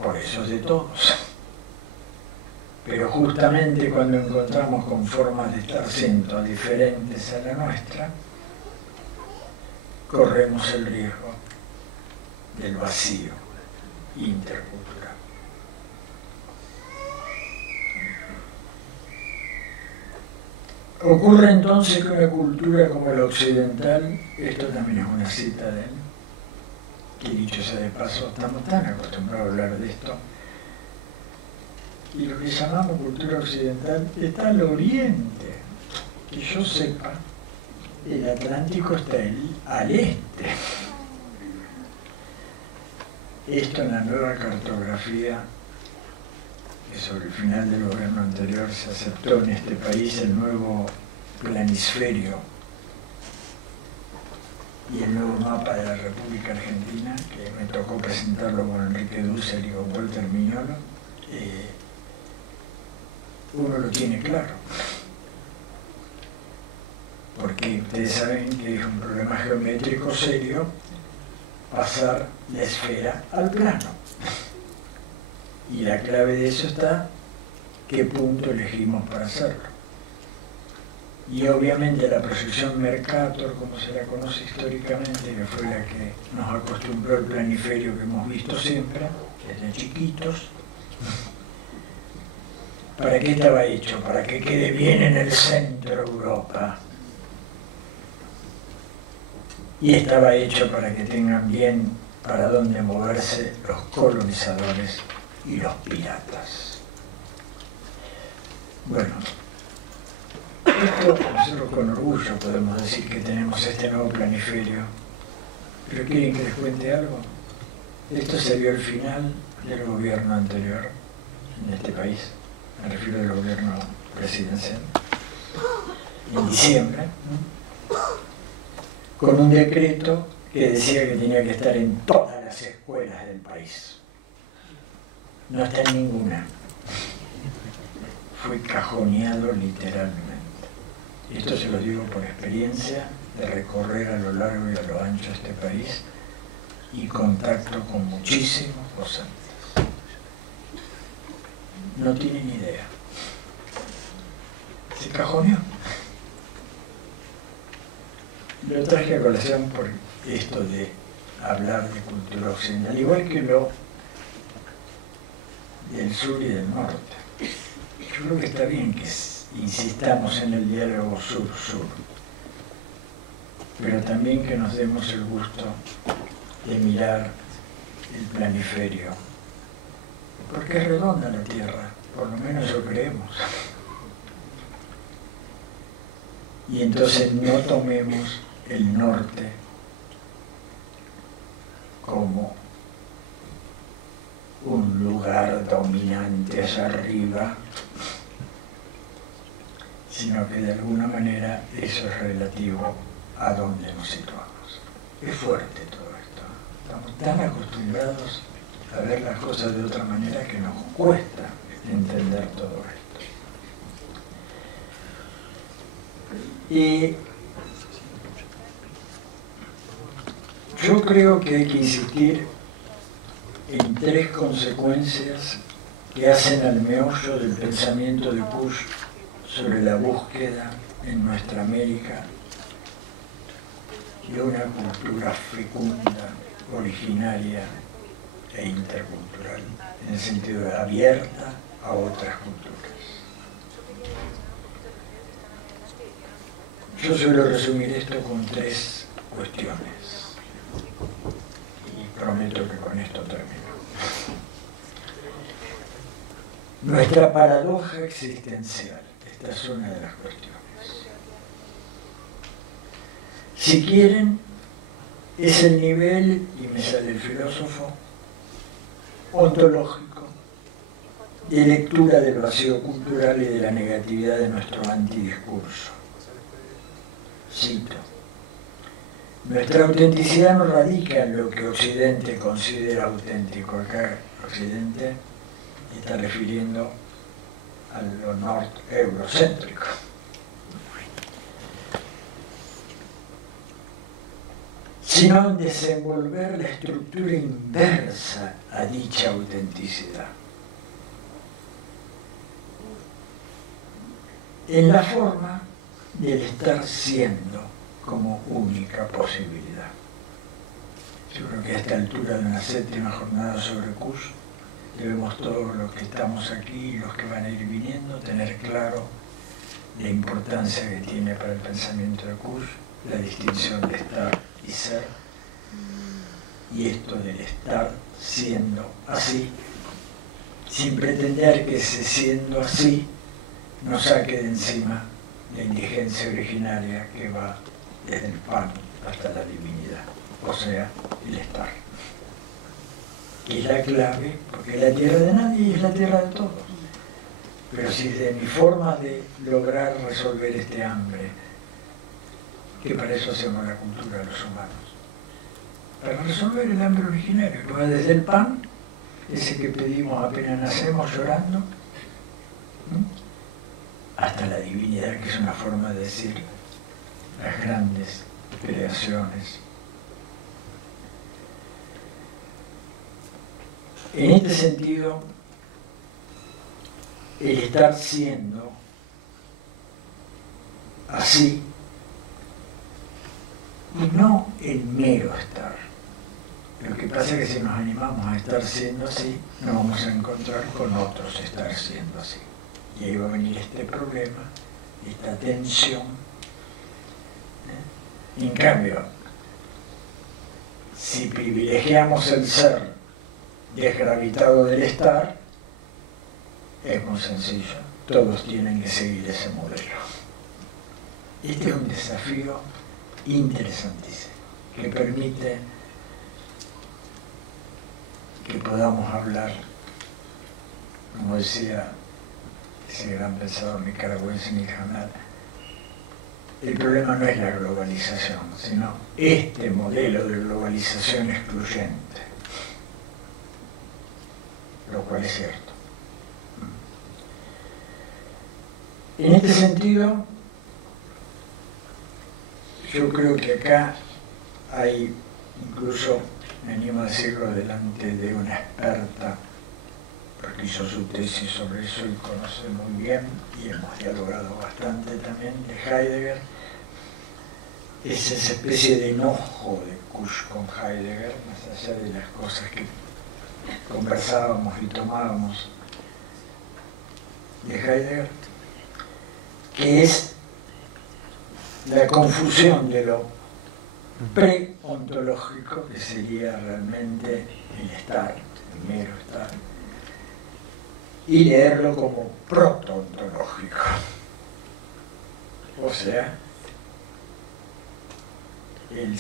Por eso es de todos. Pero justamente cuando encontramos con formas de estar siendo diferentes a la nuestra, corremos el riesgo del vacío intercultural. Ocurre entonces que una cultura como la occidental, esto también es una cita de él, que dicho sea de paso, estamos tan acostumbrados a hablar de esto, y lo que llamamos cultura occidental está al oriente. Que yo sepa, el Atlántico está al este. Esto en la nueva cartografía, que sobre el final del gobierno anterior se aceptó en este país el nuevo planisferio y el nuevo mapa de la República Argentina, que me tocó presentarlo con Enrique Dussel y con Walter Miñolo, uno lo tiene claro. Porque ustedes saben que es un problema geométrico serio pasar la esfera al plano. Y la clave de eso está qué punto elegimos para hacerlo. Y obviamente la proyección Mercator, como se la conoce históricamente, que fue la que nos acostumbró al planiferio que hemos visto siempre, desde chiquitos. ¿Para qué estaba hecho? Para que quede bien en el centro de Europa. Y estaba hecho para que tengan bien para dónde moverse los colonizadores y los piratas. Bueno, esto nosotros con orgullo podemos decir que tenemos este nuevo planiferio, pero ¿quieren que les cuente algo? Esto se vio al final del gobierno anterior en este país, me refiero al gobierno presidencial. en diciembre, con un decreto que decía que tenía que estar en todas las escuelas del país. No está en ninguna. Fue cajoneado literalmente. Esto se lo digo por experiencia de recorrer a lo largo y a lo ancho de este país y contacto con muchísimos docentes. No tienen idea. Se cajoneó. Lo traje a colación por esto de hablar de cultura occidental, igual que lo del sur y del norte. Yo creo que está bien que insistamos en el diálogo sur-sur, pero también que nos demos el gusto de mirar el planiferio, porque es redonda la Tierra, por lo menos eso creemos. Y entonces no tomemos el norte como un lugar dominante hacia arriba, sino que de alguna manera eso es relativo a dónde nos situamos. Es fuerte todo esto. Estamos tan acostumbrados a ver las cosas de otra manera que nos cuesta entender todo esto. Y yo creo que hay que insistir en tres consecuencias que hacen al meollo del pensamiento de Kusch sobre la búsqueda en nuestra América de una cultura fecunda, originaria e intercultural, en el sentido de abierta a otras culturas. Yo suelo resumir esto con tres cuestiones y prometo que con esto termino. Nuestra paradoja existencial, esta es una de las cuestiones. Si quieren, es el nivel, y me sale el filósofo, ontológico, de lectura del vacío cultural y de la negatividad de nuestro antidiscurso. Cito: nuestra autenticidad no radica en lo que Occidente considera auténtico. Acá Occidente está refiriendo a lo eurocéntrico. Sino en desenvolver la estructura inversa a dicha autenticidad. En la forma del estar siendo como única posibilidad. Yo creo que a esta altura de una séptima jornada sobre Kusch debemos todos los que estamos aquí y los que van a ir viniendo tener claro la importancia que tiene para el pensamiento de Kusch la distinción de estar y ser, y esto del estar siendo así, sin pretender que ese siendo así nos saque de encima la indigencia originaria que va desde el pan hasta la divinidad, o sea, el estar. Que es la clave, porque la tierra de nadie es la tierra de todos. Pero si de mi forma de lograr resolver este hambre, que para eso hacemos la cultura de los humanos, para resolver el hambre originario, que va desde el pan, ese que pedimos apenas nacemos llorando, hasta la divinidad, que es una forma de decir las grandes creaciones. En este sentido, el estar siendo así y no el mero estar. Lo que pasa es que si nos animamos a estar siendo así, nos vamos a encontrar con otros estar siendo así. Y ahí va a venir este problema, esta tensión. En cambio, si privilegiamos el ser desgravitado del estar, es muy sencillo, todos tienen que seguir ese modelo. Este es un desafío interesantísimo, que permite que podamos hablar, como decía ese gran pensador nicaragüense Nick Hanna, el problema no es la globalización, sino este modelo de globalización excluyente, lo cual es cierto. En este sentido, yo creo que acá hay, incluso me animo a decirlo delante de una experta, porque hizo su tesis sobre eso y conoce muy bien, y hemos dialogado bastante también, de Heidegger, es esa especie de enojo de Kusch con Heidegger, más allá de las cosas que conversábamos y tomábamos de Heidegger, que es la confusión de lo pre-ontológico, que sería realmente el estar, el mero estar, y leerlo como proto-ontológico. O sea, el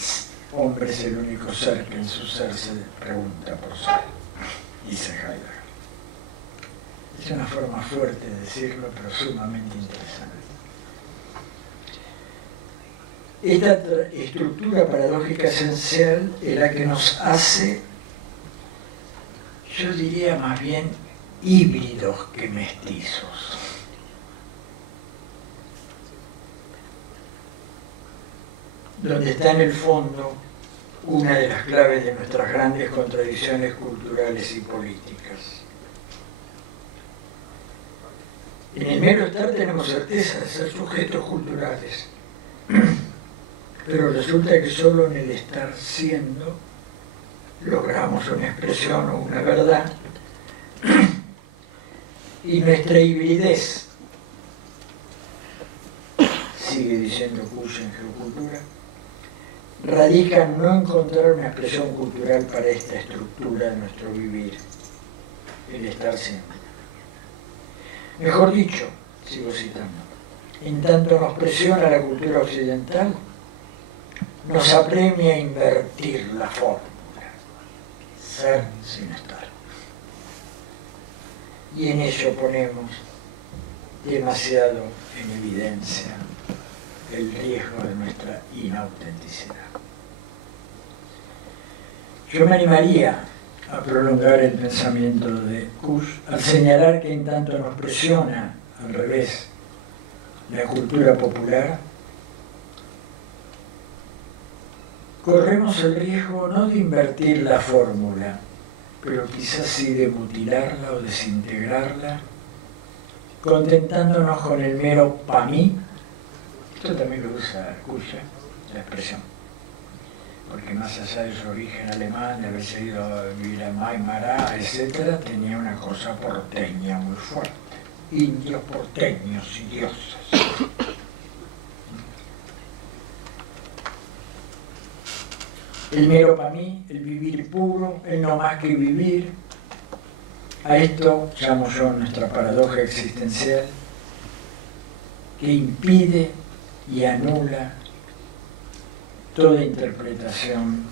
hombre es el único ser que en su ser se pregunta por ser, dice Heidegger. Es una forma fuerte de decirlo, pero sumamente interesante. Esta estructura paradójica esencial es la que nos hace, yo diría más bien, híbridos que mestizos. Donde está en el fondo una de las claves de nuestras grandes contradicciones culturales y políticas. En el mero estar tenemos certeza de ser sujetos culturales, pero resulta que solo en el estar siendo logramos una expresión o una verdad, y nuestra hibridez, sigue diciendo Kusch en Geocultura, radica en no encontrar una expresión cultural para esta estructura de nuestro vivir, el estar siendo. Mejor dicho, sigo citando, en tanto nos presiona la cultura occidental, nos apremia a invertir la fórmula, ser sin estar. Y en ello ponemos demasiado en evidencia el riesgo de nuestra inautenticidad. Yo me animaría a prolongar el pensamiento de Kusch al señalar que en tanto nos presiona, al revés, la cultura popular, corremos el riesgo no de invertir la fórmula, pero quizás sí de mutilarla o desintegrarla, contentándonos con el mero pa' mí. Esto también lo usa Kusch, la expresión, porque más allá de su origen alemán, de haberse ido a vivir a Maimará, etc., tenía una cosa porteña muy fuerte. Indios porteños y dioses. El mero para mí, el vivir puro, el no más que vivir. A esto llamo yo nuestra paradoja existencial, que impide y anula toda interpretación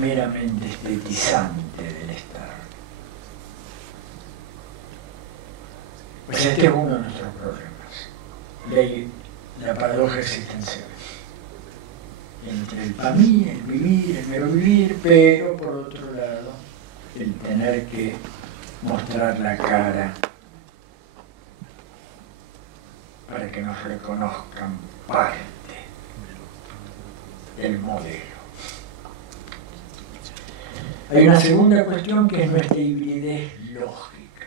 meramente estetizante del estar. Pues este es uno de nuestros problemas, la paradoja existencial. Entre el para mí, el vivir, el mero vivir, pero por otro lado, el tener que mostrar la cara para que nos reconozcan parte del modelo. Hay una segunda cuestión que es nuestra hibridez lógica.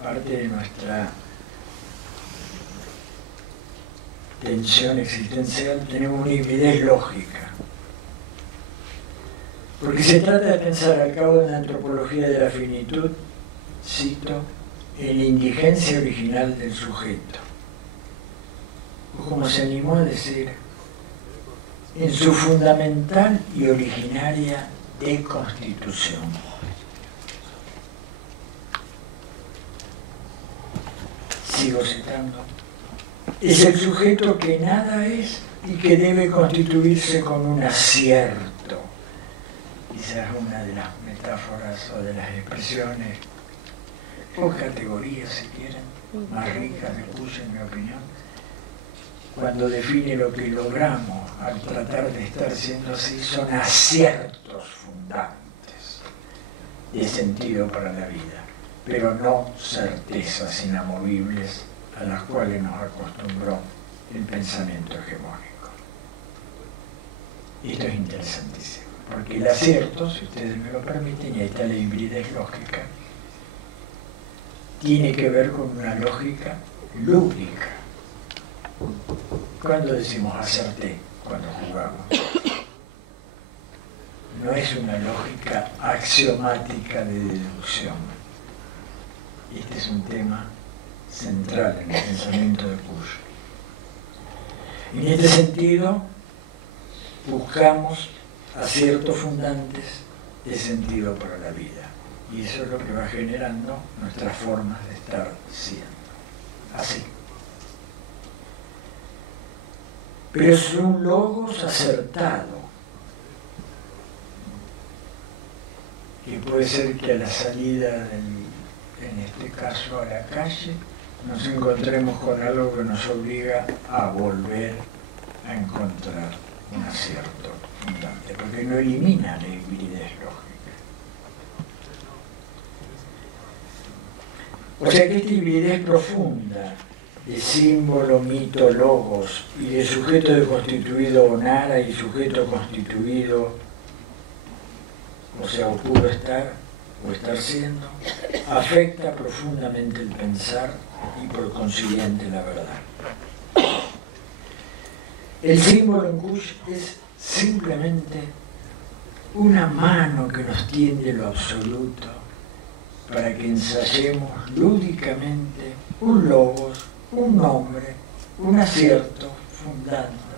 Aparte de nuestra tensión existencial, tenemos una hibridez lógica. Porque se trata de pensar al cabo de la antropología de la finitud, cito, en la indigencia original del sujeto. O como se animó a decir, en su fundamental y originaria deconstitución. Sigo citando. Es el sujeto que nada es y que debe constituirse con un acierto. Quizás una de las metáforas o de las expresiones o categorías, si quieren, más ricas de Kusch, en mi opinión, cuando define lo que logramos al tratar de estar siendo así, son aciertos fundantes de sentido para la vida, pero no certezas inamovibles a las cuales nos acostumbró el pensamiento hegemónico. Esto es interesantísimo, porque el acierto, si ustedes me lo permiten, y ahí está la hibridez lógica, tiene que ver con una lógica lúdica. ¿Cuándo decimos acerté? Cuando jugamos. No es una lógica axiomática de deducción. Este es un tema central en el pensamiento de Kusch. En este sentido, buscamos aciertos fundantes de sentido para la vida. Y eso es lo que va generando nuestras formas de estar siendo. Así. Pero es un logos acertado, que puede ser que a la salida, en este caso a la calle, nos encontremos con algo que nos obliga a volver a encontrar un acierto fundante, porque no elimina la hibridez lógica. O sea que esta hibridez profunda de símbolo, mito, logos, y de sujeto de constituido onara y sujeto constituido, o sea, o puro estar, o estar siendo, afecta profundamente el pensar y por consiguiente la verdad. El símbolo en Kusch es simplemente una mano que nos tiende lo absoluto para que ensayemos lúdicamente un logos, un nombre, un acierto fundando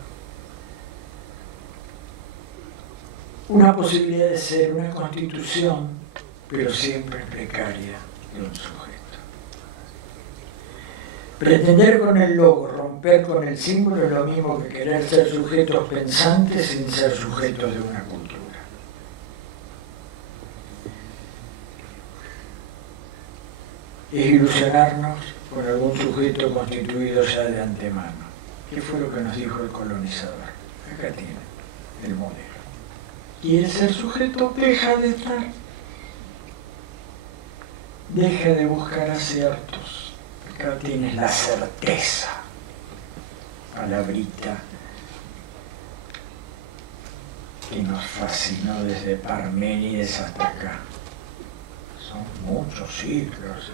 una posibilidad de ser una constitución, pero siempre precaria, de un sujeto. Pretender con el logo, romper con el símbolo, es lo mismo que querer ser sujetos pensantes sin ser sujetos de una cultura. Es ilusionarnos con algún sujeto constituido ya de antemano. ¿Qué fue lo que nos dijo el colonizador? Acá tiene el modelo. Y el ser sujeto deja de estar. Deja de buscar aciertos. Acá tienes la certeza. Palabrita que nos fascinó desde Parménides hasta acá. Son muchos siglos.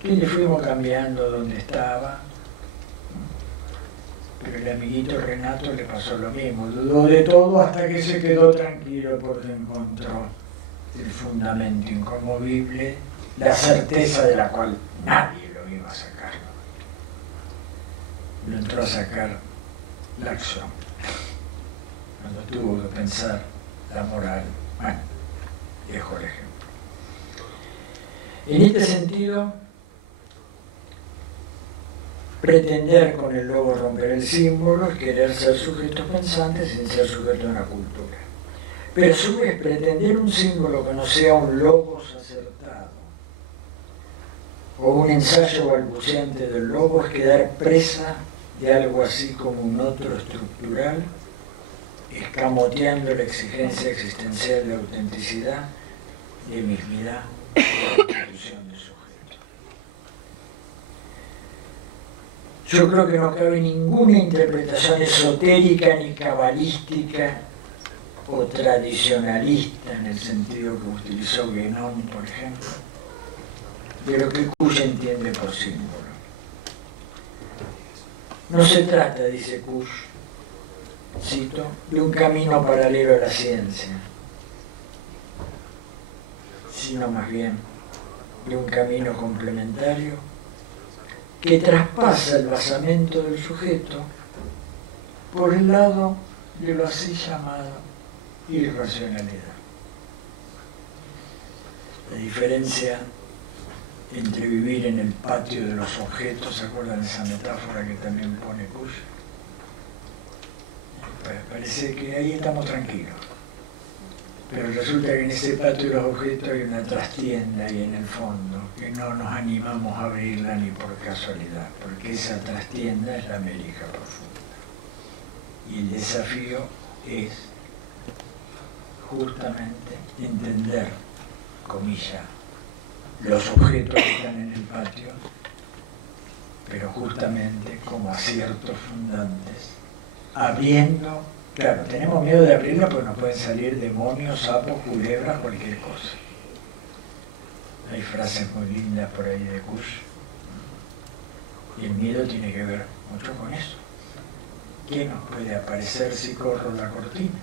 Que le fuimos cambiando donde estaba, pero el amiguito Renato le pasó lo mismo, dudó de todo hasta que se quedó tranquilo porque encontró el fundamento inconmovible, la certeza de la cual nadie lo iba a sacar. Lo entró a sacar la acción, cuando tuvo que pensar la moral. Bueno, dejo el ejemplo. En este sentido, pretender con el logo romper el símbolo es querer ser sujetos pensantes sin ser sujetos de una cultura. Pero a su vez, pretender un símbolo que no sea un logos acertado o un ensayo balbuceante del logo es quedar presa de algo así como un otro estructural, escamoteando la exigencia existencial de autenticidad, de mismidad, de institución de sujeto. Yo creo que no cabe ninguna interpretación esotérica ni cabalística o tradicionalista en el sentido que utilizó Guénon, por ejemplo, de lo que Kusch entiende por símbolo. No se trata, dice Kusch, cito, de un camino paralelo a la ciencia, sino más bien de un camino complementario que traspasa el basamento del sujeto por el lado de lo así llamado irracionalidad. La diferencia entre vivir en el patio de los objetos, ¿se acuerdan de esa metáfora que también pone Kusch? Parece que ahí estamos tranquilos. Pero resulta que en ese patio de los objetos hay una trastienda ahí en el fondo, que no nos animamos a abrirla ni por casualidad, porque esa trastienda es la América profunda. Y el desafío es justamente entender, comilla, los objetos que están en el patio, pero justamente como aciertos fundantes, abriendo. Claro, tenemos miedo de abrirla porque nos pueden salir demonios, sapos, culebras, cualquier cosa. Hay frases muy lindas por ahí de Kush. Y el miedo tiene que ver mucho con eso. ¿Qué nos puede aparecer si corro la cortina?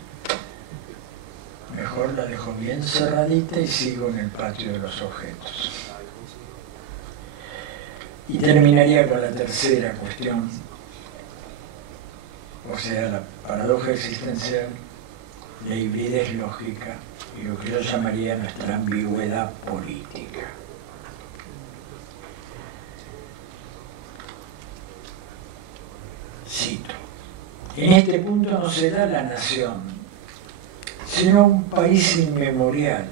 Mejor la dejo bien cerradita y sigo en el patio de los objetos. Y terminaría con la tercera cuestión, o sea, la paradoja existencial, la hibridez lógica y lo que yo llamaría nuestra ambigüedad política. Cito: en este punto no se da la nación, sino un país inmemorial.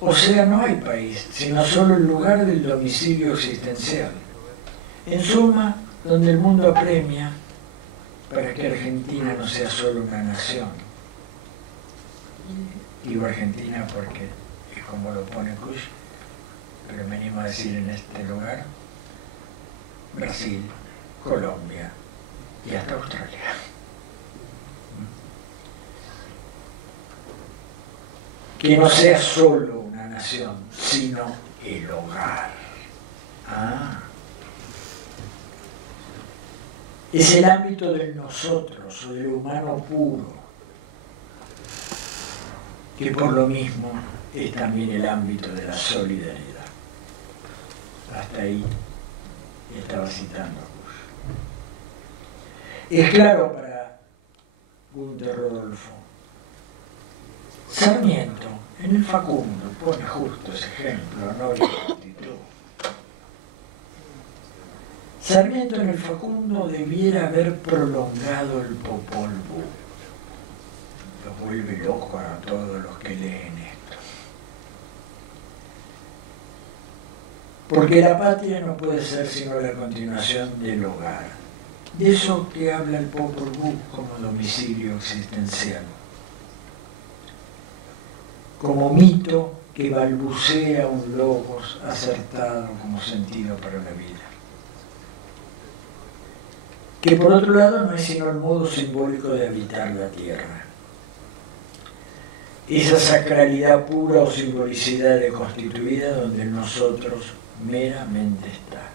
O sea, no hay país, sino solo el lugar del domicilio existencial. En suma, donde el mundo apremia para que Argentina no sea solo una nación. Digo Argentina porque es como lo pone Kush, pero me animo a decir en este lugar Brasil, Colombia y hasta Australia. Que no sea solo una nación, sino el hogar. Es el ámbito del nosotros o del humano puro, que por lo mismo es también el ámbito de la solidaridad. Hasta ahí estaba citando a Kush. Es claro para Gunther Rodolfo. Sarmiento, en el Facundo, pone justo ese ejemplo, honor y gratitud. Sarmiento en el Facundo debiera haber prolongado el Popol Vuh. Lo vuelve loco a todos los que leen esto. Porque la patria no puede ser sino la continuación del hogar. De eso que habla el Popol Vuh como domicilio existencial. Como mito que balbucea un logos acertado como sentido para la vida. Que por otro lado no es sino el modo simbólico de habitar la tierra. Esa sacralidad pura o simbolicidad deconstituida donde el nosotros meramente está.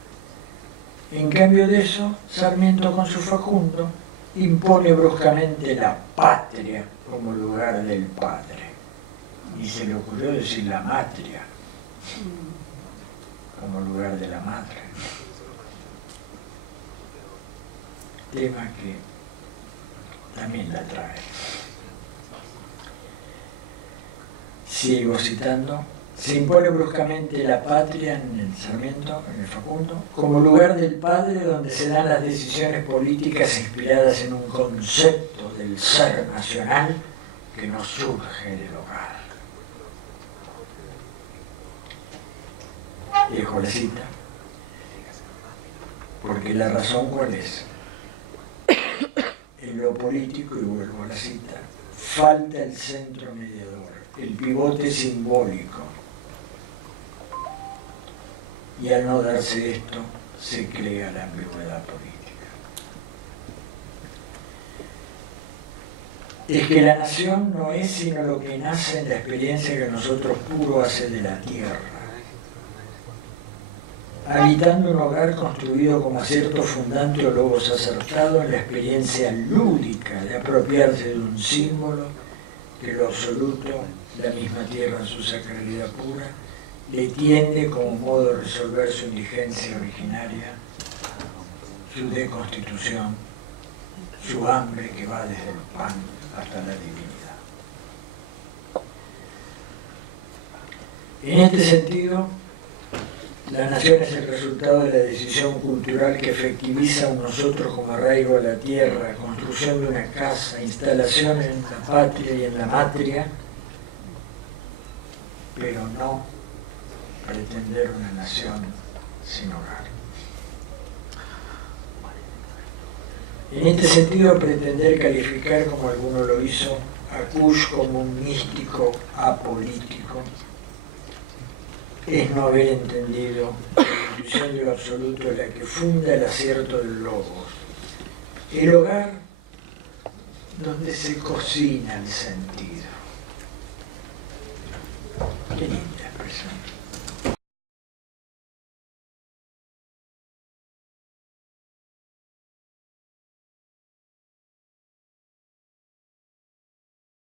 En cambio de eso, Sarmiento con su Facundo impone bruscamente la patria como lugar del padre. Y se le ocurrió decir la matria como lugar de la madre. Tema que también la trae. Sigo citando: se impone bruscamente la patria en el Sarmiento, en el Facundo, como lugar del padre donde se dan las decisiones políticas inspiradas en un concepto del ser nacional que nos surge del hogar. Dejo la cita, porque la razón ¿cuál es? En lo político, y vuelvo a la cita, falta el centro mediador, el pivote simbólico. Y al no darse esto, se crea la ambigüedad política. Es que la nación no es sino lo que nace en la experiencia que nosotros puro hace de la tierra. Habitando un hogar construido como acierto fundante o logos acertado en la experiencia lúdica de apropiarse de un símbolo que lo absoluto, la misma tierra en su sacralidad pura, le tiende como modo de resolver su indigencia originaria, su deconstitución, su hambre que va desde el pan hasta la divinidad. En este sentido, La nación es el resultado de la decisión cultural que efectiviza un nosotros como arraigo a la tierra, construcción de una casa, instalación en la patria y en la matria, pero no pretender una nación sin hogar. En este sentido, pretender calificar, como alguno lo hizo, a Kush como un místico apolítico es no haber entendido que la intuición de lo absoluto es la que funda el acierto del logos. El hogar donde se cocina el sentido.